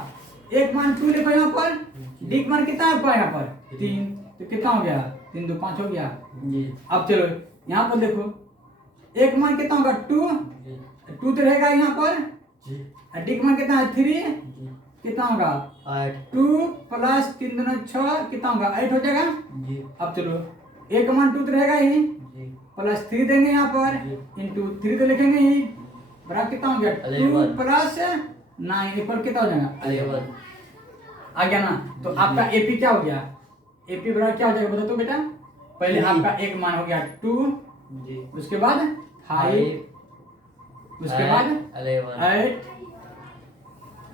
एक मान 2 लिखो यहाँ पर, डी का मान कितना है आपका यहाँ पर 3, तो कितना हो गया 3 2 5 हो गया। जी अब चलो यहाँ पर देखो, एक मान कितना होगा 2, जी 2 तो रहेगा यहाँ पर, जी डी का मान कितना है 3, जी कितना होगा 8 2 प्लस 3 दूना 6, कितना होगा 8 हो जाएगा। जी अब चलो एक का मान 2 तो रहेगा ही, जी प्लस 3 देंगे यहाँ पर, इंटू 3 तो लिखेंगे ही, बराबर कितना हो गया 2 11 प्लस 9 इक्वल कितना हो जाएगा 11 आ गया ना। तो आपका एपी क्या हो गया, एपी बराबर क्या हो जाएगा बता तो बेटा, पहले आपका एक मान हो गया 2, जी उसके बाद 5, उसके बाद 11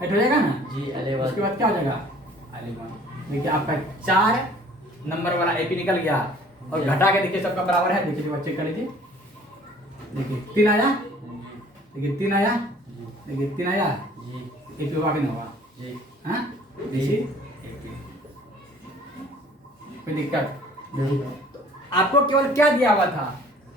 8 हो जाएगा ना। जी उसके 11 बाद क्या हो जाएगा 11। देखिए आपका 4 नंबर वाला एपी निकल गया, और घटा के देखिए सबका बराबर है, देखिए बच्चे कर लीजिए, देखिए 3 आया, देखिए 3 आया, देखिए 3 आया, जी एपी होगा कि नहीं होगा, जी हाँ देखिए एपी, कोई दिक्कत। नहीं आपको केवल क्या दिया हुआ था,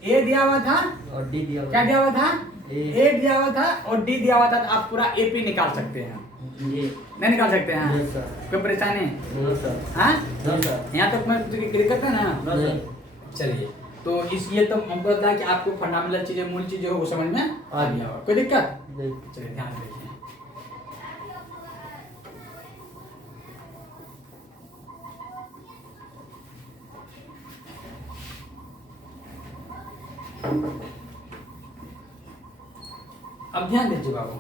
ए दिया हुआ था, और डी दिया क्या दिया हुआ था, ए। ए दिया हुआ था और डी दिया हुआ था, तो आप पूरा एपी निकाल सकते हैं, जी नहीं निकाल सकते हैं, नो सर कोई परेशानी, नो सर हाँ नो सर यहाँ तक मैं क्लियर करता है ना। नो सर चलिए तो इसलिए तो हमको लगता है कि आपको फंडामेंटल चीजें, मूल चीजें हो वो समझ में आ गया होगा, कोई दिक्कत। नहीं चलिए ध्यान रखिए, अब ध्यान दीजिए बाबू,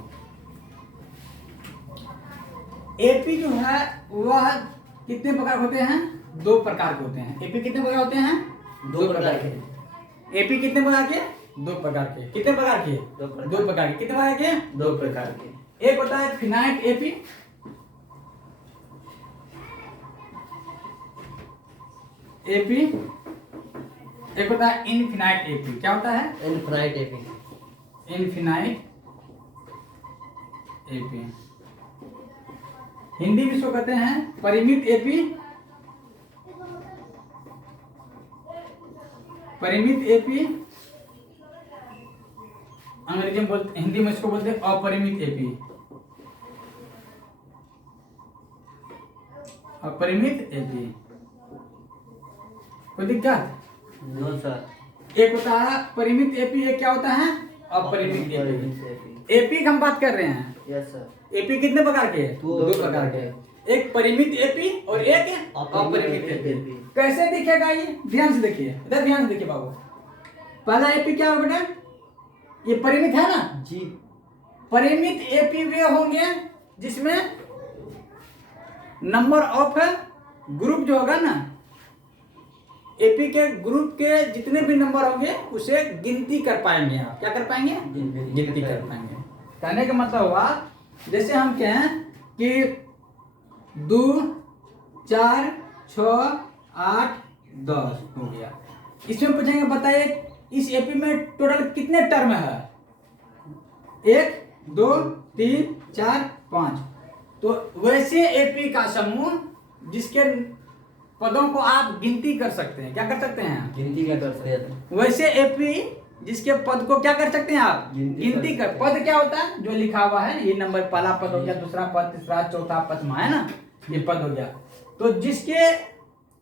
एपी जो है वह कितने प्रकार के होते हैं, 2 प्रकार के होते हैं। एपी कितने प्रकार होते हैं, 2 प्रकार के। एपी कितने प्रकार के, 2 प्रकार के। कितने प्रकार के, 2 प्रकार के। कितने प्रकार के, 2 प्रकार के। एक होता है फिनाइट एपी, एपी, एक होता है इनफिनाइट एपी। क्या होता है, infinite AP. Infinite AP, Hindi में इसको कहते हैं परिमित एपी, परिमित एपी, अंग्रेजी में बोलते, हिंदी में इसको बोलते हैं अपरिमित एपी, अपरिमित एपी, कोई दिक्कत। नो सर एक होता है परिमित एपी, एक क्या होता है अपरिमित एपी। एपी की हम बात कर रहे हैं, यस सर। एपी कितने प्रकार के, 2 प्रकार के, एक परिमित एपी और एक अपरिमित एपी। कैसे दिखेगा ये, ध्यान से देखिए, इधर ध्यान से देखिए बाबू, पहला एपी क्या होगा बेटा, ये परिमित है ना जी परिमित एपी वे होंगे जिसमें नंबर ऑफ ग्रुप जो होगा ना, एपी के ग्रुप के जितने भी नंबर होंगे उसे गिनती कर पाएंगे आप, क्या कर पाएंगे, गिनती कर पाएंगे। कहने का मतलब हुआ, जैसे हम कहें कि 2 4 6 8 10 हो गया, इसमें पूछेंगे बताइए इस एपी में टोटल कितने टर्म है, 1 2 3 4 5। तो वैसे एपी का समूह जिसके पदों को आप गिनती कर सकते हैं, क्या कर सकते हैं, गिनती क्या कर सकते हैं। वैसे एपी जिसके पद को क्या कर सकते हैं आप, गिनती कर। पद क्या होता है, जो लिखा हुआ है, ये नंबर पहला पद हो गया, दूसरा पद, तीसरा, चौथा, पंचमा, है ना, ये पद हो गया। तो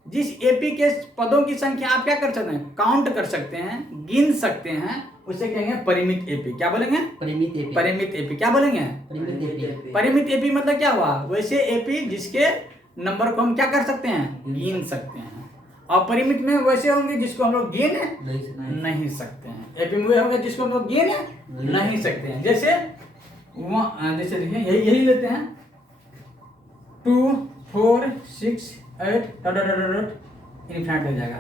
जिस एपी के पदों की संख्या आप क्या कर सकते हैं, काउंट कर सकते हैं, गिन सकते हैं, उसे कहेंगे परिमित एपी। क्या बोलेंगे, परिमित एपी। परिमित एपी। क्या बोलेंगे, परिमित एपी। परिमित एपी मतलब क्या हुआ, वैसे एपी जिसके नंबर को हम क्या कर सकते हैं, गिन सकते हैं। और परिमित में वैसे होंगे जिसको हम लोग गिन नहीं सकते हैं। एपी में वे होंगे जिसको हम लोग गिन नहीं सकते हैं। जैसे जैसे देखिए यही लेते हैं 2 4 6 8 इनफिनिट हो जाएगा,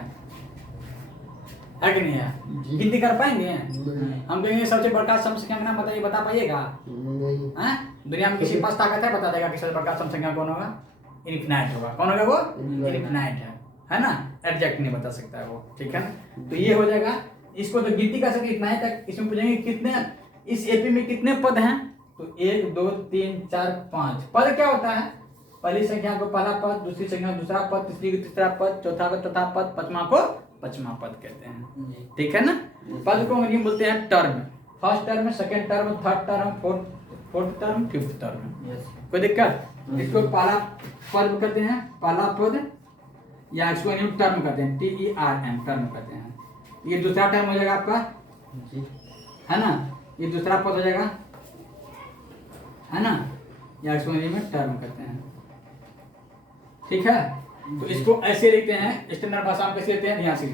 है कि नहीं है, गिनती कर पाएंगे हम, कहेंगे सबसे बड़का सम संख्या का नाम बताइए, बता पाइएगा, हैं? दुनिया में किसी के पास ताकत है बता देगा कि सबसे बड़का सम संख्या कौन होगा, इनफिनिट होगा। कौन होगा वो, इनफिनिट है ना, एग्जैक्ट नहीं बता सकता है वो, ठीक है ना। तो ये हो जाएगा, इसको तो गिनती कर सकते इतना ही तक। इसमें पूछेंगे कितने, इस एपी में कितने पद हैं, तो 1 2 3 4 5। पद क्या होता है, पहली संख्या को पहला पद, दूसरी संख्या को दूसरा पद, तीसरी को तीसरा पद, चौथा को चौथा पद, पंचमा को पंचमा पद कहते हैं, ठीक है ना। पद को अंग्रेजी में बोलते हैं term, first term, second term, third term, fourth fourth term, fifth term. Yes कोई दिक्कत? इसको पहला पद कहते हैं, पहला पद, या इसको टर्म कहते हैं, TERM, टर्म कहते हैं। ये दूसरा टर्म हो जाएगा आपका, जी है ना, ये दूसरा पद हो जाएगा, है ना, या इसको में टर्म कहते हैं। ठीक है, तो इसको ऐसे लिखते हैं, स्टैंडर्ड भाषा में कैसे लिखते हैं, ध्यान से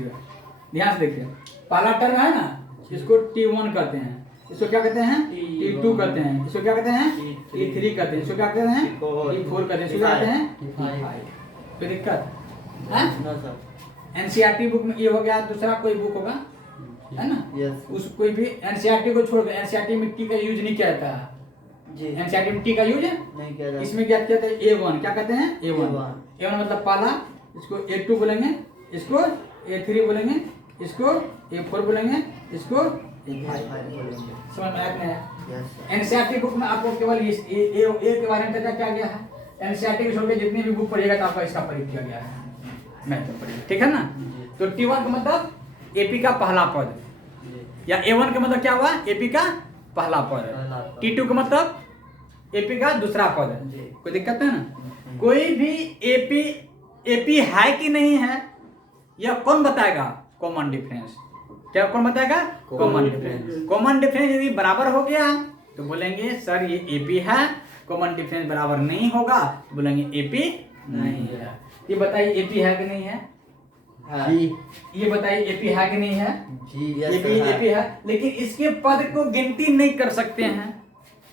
ध्यान से देखिए। पहला टर्म है ना, इसको T1 कहते हैं, इसको क्या कहते हैं, T2 कहते हैं, इसको क्या कहते हैं, T3 कहते हैं, इसको क्या कहते हैं, T4 कहते हैं, इसको क्या कहते हैं, T5। कोई दिक्कत है? No sir. NCERT बुक में ये हो गया, दूसरा कोई बुक होगा, है ना, यस उस कोई भी NCERT को छोड़ दो, NCERT में T का यूज नहीं किया जाता है, जी NCERT में T का यूज नहीं किया जाता। इसमें क्या कहते हैं, A1, क्या कहते हैं, A1 मतलब पहला, इसको A2 बोलेंगे, इसको A3 बोलेंगे, इसको A4 बोलेंगे, इसको A5 बोलेंगे। समझ में आया कि नहीं? यस NCERT बुक में आपको केवल A के बारे में पता क्या गया है, NCERT के छोड़ के जितनी भी बुक पढ़िएगा तो आपका इसका प्रयोग किया गया है, मैथ में पढ़िएगा, ठीक है ना। तो T1 का मतलब AP का पहला पद, या A1 का मतलब क्या हुआ, AP का पहला पद, T2 का मतलब AP का दूसरा पद। कोई दिक्कत है ना? कोई भी AP है कि नहीं है, यह कौन बताएगा, कॉमन डिफरेंस। क्या कौन बताएगा, कॉमन डिफरेंस। कॉमन डिफरेंस यदि बराबर हो गया तो बोलेंगे सर ये AP है, कॉमन डिफरेंस बराबर नहीं होगा तो बोलेंगे AP नहीं है। ये बताइए AP है कि नहीं है, जी ये बताइए AP है कि नहीं है, जी ये यस भी AP है, लेकिन इसके पद को गिनती नहीं कर सकते हैं,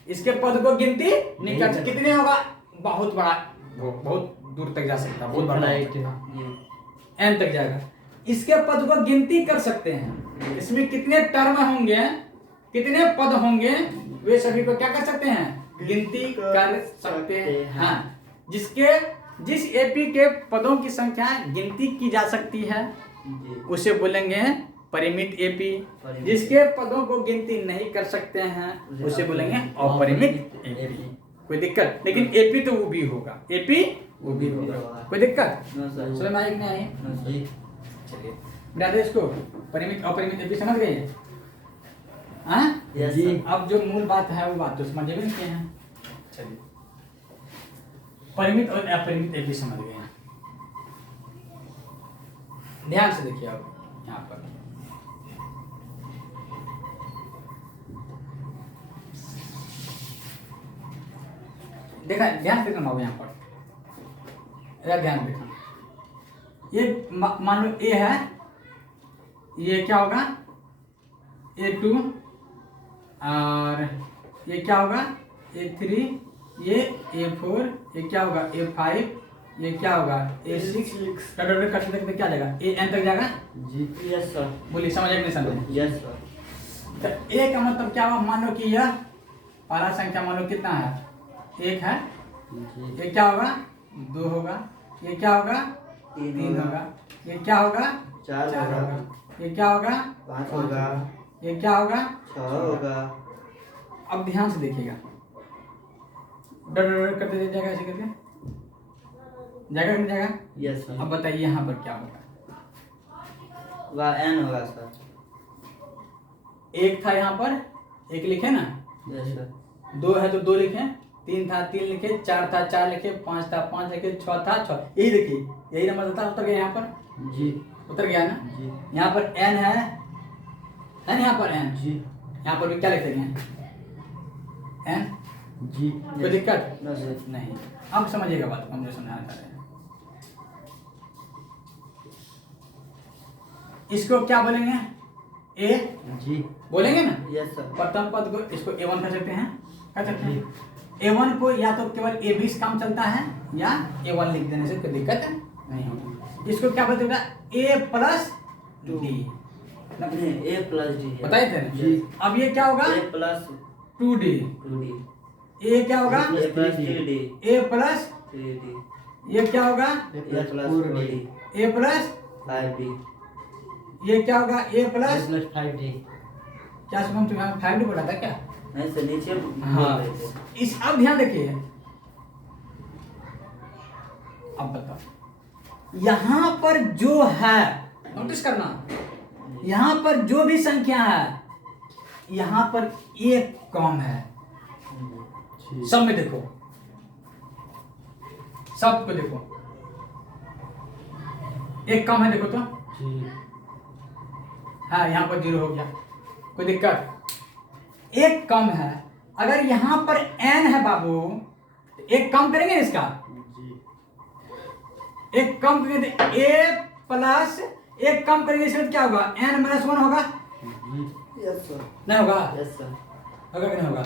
इसके पद को गिनती नहीं कर सकते। कितने होगा, बहुत बड़ा, बहुत दूर तक जा सकता है, बहुत बड़ा हो सकता है, जी N तक जाएगा। इसके पद को गिनती कर सकते हैं, इसमें कितने टर्म होंगे, कितने पद होंगे, वे सभी को क्या कर सकते हैं, गिनती कर सकते हैं। जिस AP के पदों की संख्या गिनती की जा सकती है जी उसे बोलेंगे परिमित AP। जिसके पदों को गिनती नहीं कर सकते हैं उसे बोलेंगे अपरिमित AP। कोई दिक्कत? लेकिन AP तो वो भी होगा, AP वो भी होगा, कोई दिक्कत? No sir. समझ में आई कि नहीं आई? जी चलिए बता दे इसको, परिमित अपरिमित AP समझ गए? हाँ यस जी। सर। अब जो मूल बात है वो बात तो समझ भी नहीं हैं। चलिए परिमित और अपरिमित AP समझ गए हैं। ध्यान से देखिए अब यहाँ पर देखा, ध्यान से देखना यहाँ पर, अरे ध्यान देखना, ये मान लो A है, ये क्या होगा A2, और ये क्या होगा A3, ये A4, ये क्या होगा A5, ये क्या होगा A6, करते करते क्या जाएगा AN तक जाएगा। जी यस सर। बोलिए समझ नहीं समझे? Yes sir. तो A का मतलब क्या हुआ, मान लो कि यह पहला संख्या मान लो कितना है, 1 है, जी ये क्या होगा 2 होगा, ये क्या होगा 3 होगा, ये क्या होगा 4 4 होगा, होगा, ये क्या होगा 5 होगा, ये क्या होगा 6 होगा। अब ध्यान से देखिएगा, डर करते जाएगा, ऐसे करके जाएगा कि नहीं जाएगा? Yes sir. अब बताइए यहाँ पर क्या होगा, वह n होगा सर। 1 था यहाँ पर 1 लिखे ना, यस सर। 2 है तो 2 लिखे, 3 था 3 लिखे, 4 था 4 लिखे, 5 था 5 लिखे, 6 था 6, यही देखिए, यही नंबर था, उतर गया यहाँ पर, जी उतर गया ना। जी यहाँ पर n है ना, यहाँ पर n, जी यहाँ पर भी क्या लिख सकते हैं n। जी कोई दिक्कत नो सर। नहीं? अब समझिएगा बात को, हम जो समझाना चाह रहे हैं। इसको क्या बोलेंगे, A जी बोलेंगे ना, यस सर। प्रथम पद को इसको A1 कह सकते हैं, कह सकते हैं। A1 को या तो केवल AB से काम चलता है, या A1 लिख देने से कोई दिक्कत नहीं होगी। इसको क्या बोलते हैं, A प्लस D, नहीं a प्लस डी है। बताए थे ना? जी। अब ये क्या होगा a plus 2D, 2d, A क्या होगा a plus 3d, A plus, 3d, ये क्या होगा a plus 4d, A plus, 5d, ये क्या होगा A प्लस, प्लस 5D। क्या सुना तुम्हें 5D बोला था क्या? नहीं सर नीचे हाँ। बोल रहे थे। इस अब ध्यान देखिए, अब बताओ यहाँ पर जो है, नोटिस करना, यहाँ पर जो भी संख्या है यहाँ पर एक कम है, जी। सब में देखो, सब पे देखो, एक कम है देखो तो, जी। हाँ यहाँ पर 0 हो गया, कोई दिक्कत? एक कम है, अगर यहाँ पर n है बाबू, तो एक कम करेंगे इसका, जी। एक कम करेंगे तो a प्लस एक कम करेंगे इसका तो क्या होगा? n माइनस 1 होगा, जी। यस सर, नहीं होगा? यस सर, होगा कि नहीं होगा?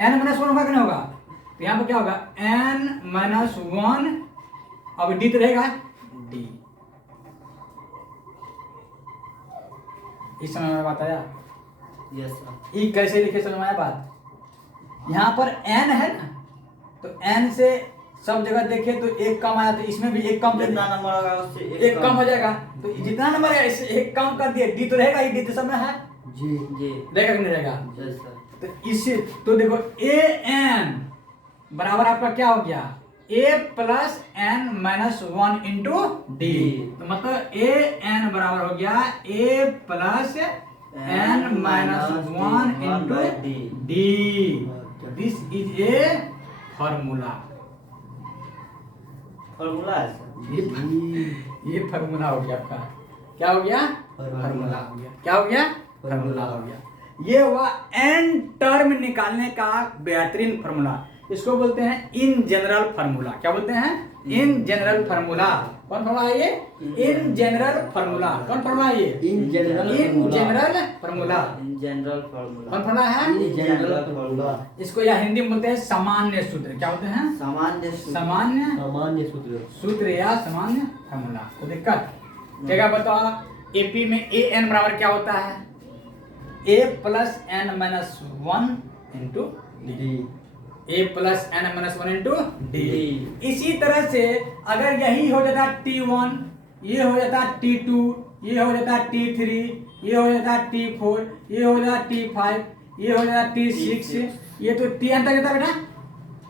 n माइनस 1 होगा कि नहीं होगा? तो यहाँ पर क्या होगा? n माइनस 1, अब d तो रहेगा d। इस समय में बात आया, यस सर, ई कैसे लिखे समझ में आया बात? यहाँ पर n है ना, तो n से सब जगह देखे तो एक कम आया, तो इसमें भी एक कम दे जितना देना, नंबर होगा उससे एक कम हो जाएगा, तो जितना नंबर है इससे एक कम कर दिए, डी तो रहेगा ही, डी तो सब में है, जी। जी, रहेगा कि नहीं रहेगा? यस सर, तो इससे तो देखो ए एन बराबर आपका क्या हो गया? A plus N minus 1 into D, तो मतलब ए एन बराबर हो गया A plus N minus 1 into D. This is a formula. Formula है सर, ये फार्मूला हो गया आपका, क्या हो गया? फार्मूला। फार्मूला हो गया, क्या हो गया? फार्मूला हो गया। ये हुआ एन टर्म निकालने का बेहतरीन फार्मूला, इसको बोलते हैं इन जनरल फार्मूला। क्या बोलते हैं? In general formula. कौन फार्मूला है ये? In general formula. कौन फार्मूला है ये? In general in general formula. In general formula, कौन फार्मूला है? In general formula. इसको या हिंदी में बोलते हैं सामान्य सूत्र। क्या बोलते हैं? सामान्य सूत्र, सामान्य सामान्य सूत्र। सूत्र या सामान्य फार्मूला। तो दिक्कत क्या बताओ? एपी में ए एन बराबर क्या होता है? A plus N minus 1 into D. A plus N minus 1 into D. D. इसी तरह से अगर यही हो जाता T1, ये हो जाता T2, ये हो जाता T3, ये हो जाता T4, ये हो जाता T5, ये हो जाता T6, ये तो Tn तक जाता बेटा,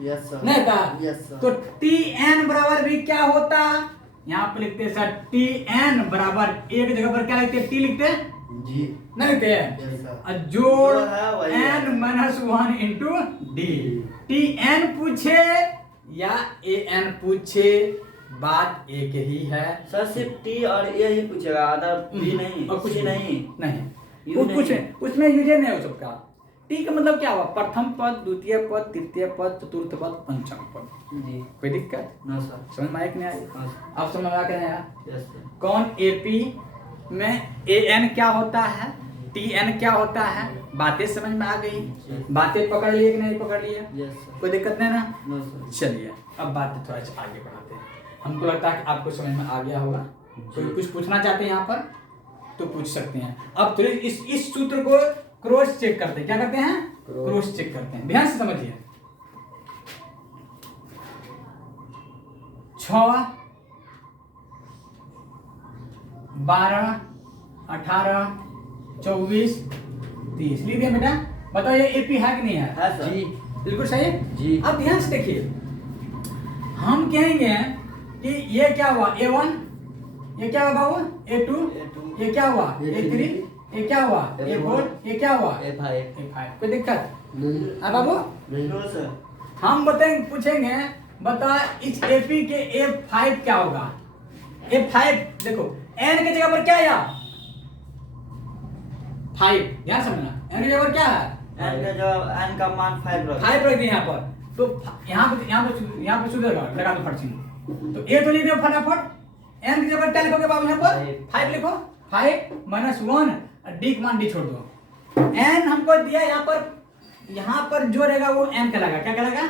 यस सर, नहीं था? यस सर, तो Tn बराबर भी क्या होता? यहाँ पे लिखते हैं सर Tn बराबर एक जगह पर क्या लिखते हैं? T लिखते हैं, जी। नहीं लिखते हैं? यस सर, और जोड़ जो है वही है। n minus 1 into D. Tn पूछे या An पूछे, बात एक ही है। सर सिर्फ टी और ए ही पूछेगा, अदर बी नहीं, और कुछ सी नहीं, नहीं, यू कुछ नहीं। उसमें यूजे नहीं हो सबका। टी का मतलब क्या हुआ? प्रथम पद, द्वितीय पद, तृतीय पद, चतुर्थ पद, पंचम पद। जी, कोई दिक्कत? नो सर, समझ में आया कि नहीं आई? हाँ सर, आप समझ में आया कि नहीं आया? यस सर, कौन एपी में ए एन क्या होता है, टी एन क्या होता है, बातें समझ में आ गई? बातें पकड़ लिए कि नहीं पकड़ लिए? यस सर, कोई दिक्कत नहीं ना? नो सर, चलिए अब बातें थोड़ा सा आगे बढ़ाते हैं। हमको लगता है कि आपको समझ में आ गया होगा। कोई कुछ पूछना चाहते हैं यहाँ पर तो पूछ सकते हैं। अब थोड़ी इस सूत्र को क्रॉस चेक करते हैं। क्या करते हैं? क्रॉस चेक करते हैं। ध्यान से समझिए। 6, 12, 18, 24, 30 लिख दिया बेटा। बताओ ये एपी है कि नहीं है? है सर, जी। बिल्कुल सही है। जी। अब ध्यान से देखिए, हम कहेंगे कि ये क्या हुआ? A1, ये क्या हुआ बाबू? A2, A2, ये क्या हुआ? A3, ये क्या हुआ? A4, ये क्या हुआ? F5। A5। कोई दिक्कत? नहीं। हाँ बाबू, नो सर, हम बताएंगे, पूछेंगे बता इस एपी के A5 क्या होगा? A5 देखो n की जगह पर क्या आया? 5। ध्यान समझना, n की जगह पर क्या है? एन का जवाब, एन का मान 5 रख, 5 रख दिए यहाँ पर। तो यहाँ पर सुधर लगा दो फट सिंह। तो ए तो लिख दो फटाफट। n की जगह क्या लिखोगे बाबू? यहाँ पर 5 लिखो। 5 माइनस 1, डी का मान डी छोड़ दो। n हमको दिया यहाँ पर जो रहेगा वो n कहलाएगा। क्या कहलाएगा?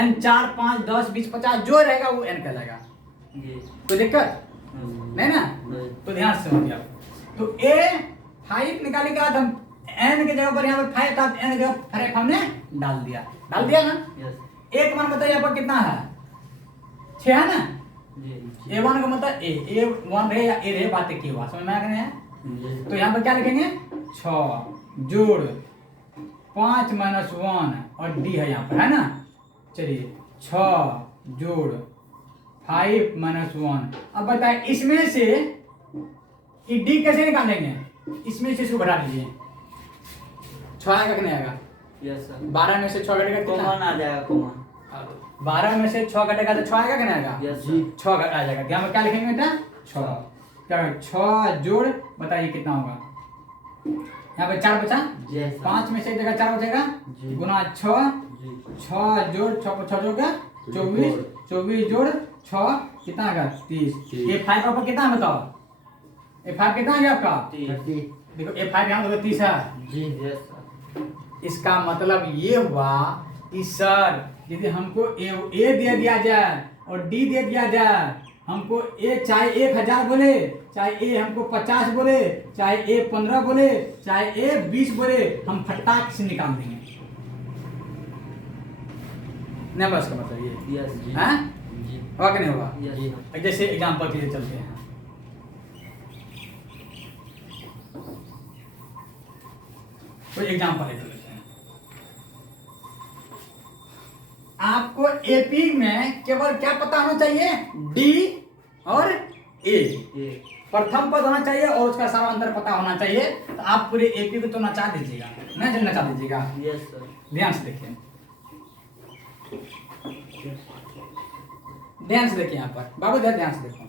n 4, 5, 10, 20, 50 जो रहेगा वो n कहलाएगा। जी, कोई दिक्कत नहीं ना? नहीं। तो ध्यान से समझिए आप। तो A5 निकालने के बाद हम n की जगह पर यहाँ पर 5 था, n की जगह 5 हमने डाल दिया ना? यस, एक मान बताइए यहाँ पर कितना है? 6 है ना? जी, A1 का मतलब A1 रहे या A रहे, बातें की हुआ समझ में आ गए हैं? जी। तो यहाँ पर क्या लिखेंगे? 6 जोड़ 5 माइनस 1 और डी है यहाँ पर, है ना? चलिए 6 जोड़ 5 माइनस 1। अब बताए इसमें से ये डी कैसे निकालेंगे? इसमें से इसको घटा दीजिए। 6 आएगा कि नहीं आएगा? यस सर 12 में से 6 घटेगा कितना? कॉमन आ जाएगा कॉमन 12 में से 6 घटेगा तो 6 आएगा कि नहीं आएगा? यस जी। सर 6 घटा जाएगा। क्या में क्या लिखेंगे बेटा? 6। क्या 6 जोड़ बताइए कितना होगा? यहाँ पे 4 बचा, यस सर 5 में से एक जगह 4 बचेगा जी। गुना 6, जी 6 जोड़ 6 जोड़ क्या? 24, 24 जोड़ 6 कितना आएगा? 30। तीस। ये 5 का ऊपर कितना है बताओ? ये 5 कितना आ गया आपका? 30 देखो ये 5 यहाँ तो 30 है। जी यस सर इसका मतलब ये हुआ कि सर यदि हमको ए दे दिया जाए और डी दे दिया जाए, हमको ए चाहे 1000 बोले, चाहे ए हमको 50 बोले, चाहे ए 15 बोले, चाहे ए 20 बोले, हम फटाक से निकाल देंगे। नहीं बस का मतलब ये यस जी है जी होगा कि नहीं होगा? यस जी। सर जैसे एग्जाम्पल के लिए चलते हैं। कोई एग्जाम्पल लेते हैं। आपको एपी में केवल क्या पता होना चाहिए? डी और ए ये प्रथम पद होना चाहिए और उसका सारा अंदर पता होना चाहिए। तो आप पूरे एपी को तो नचा दीजिएगा, नहीं नचा दीजिएगा। यस सर ध्यान से देखिए, ध्यान से देखिए यहाँ पर बाबू ध्यान से देखो।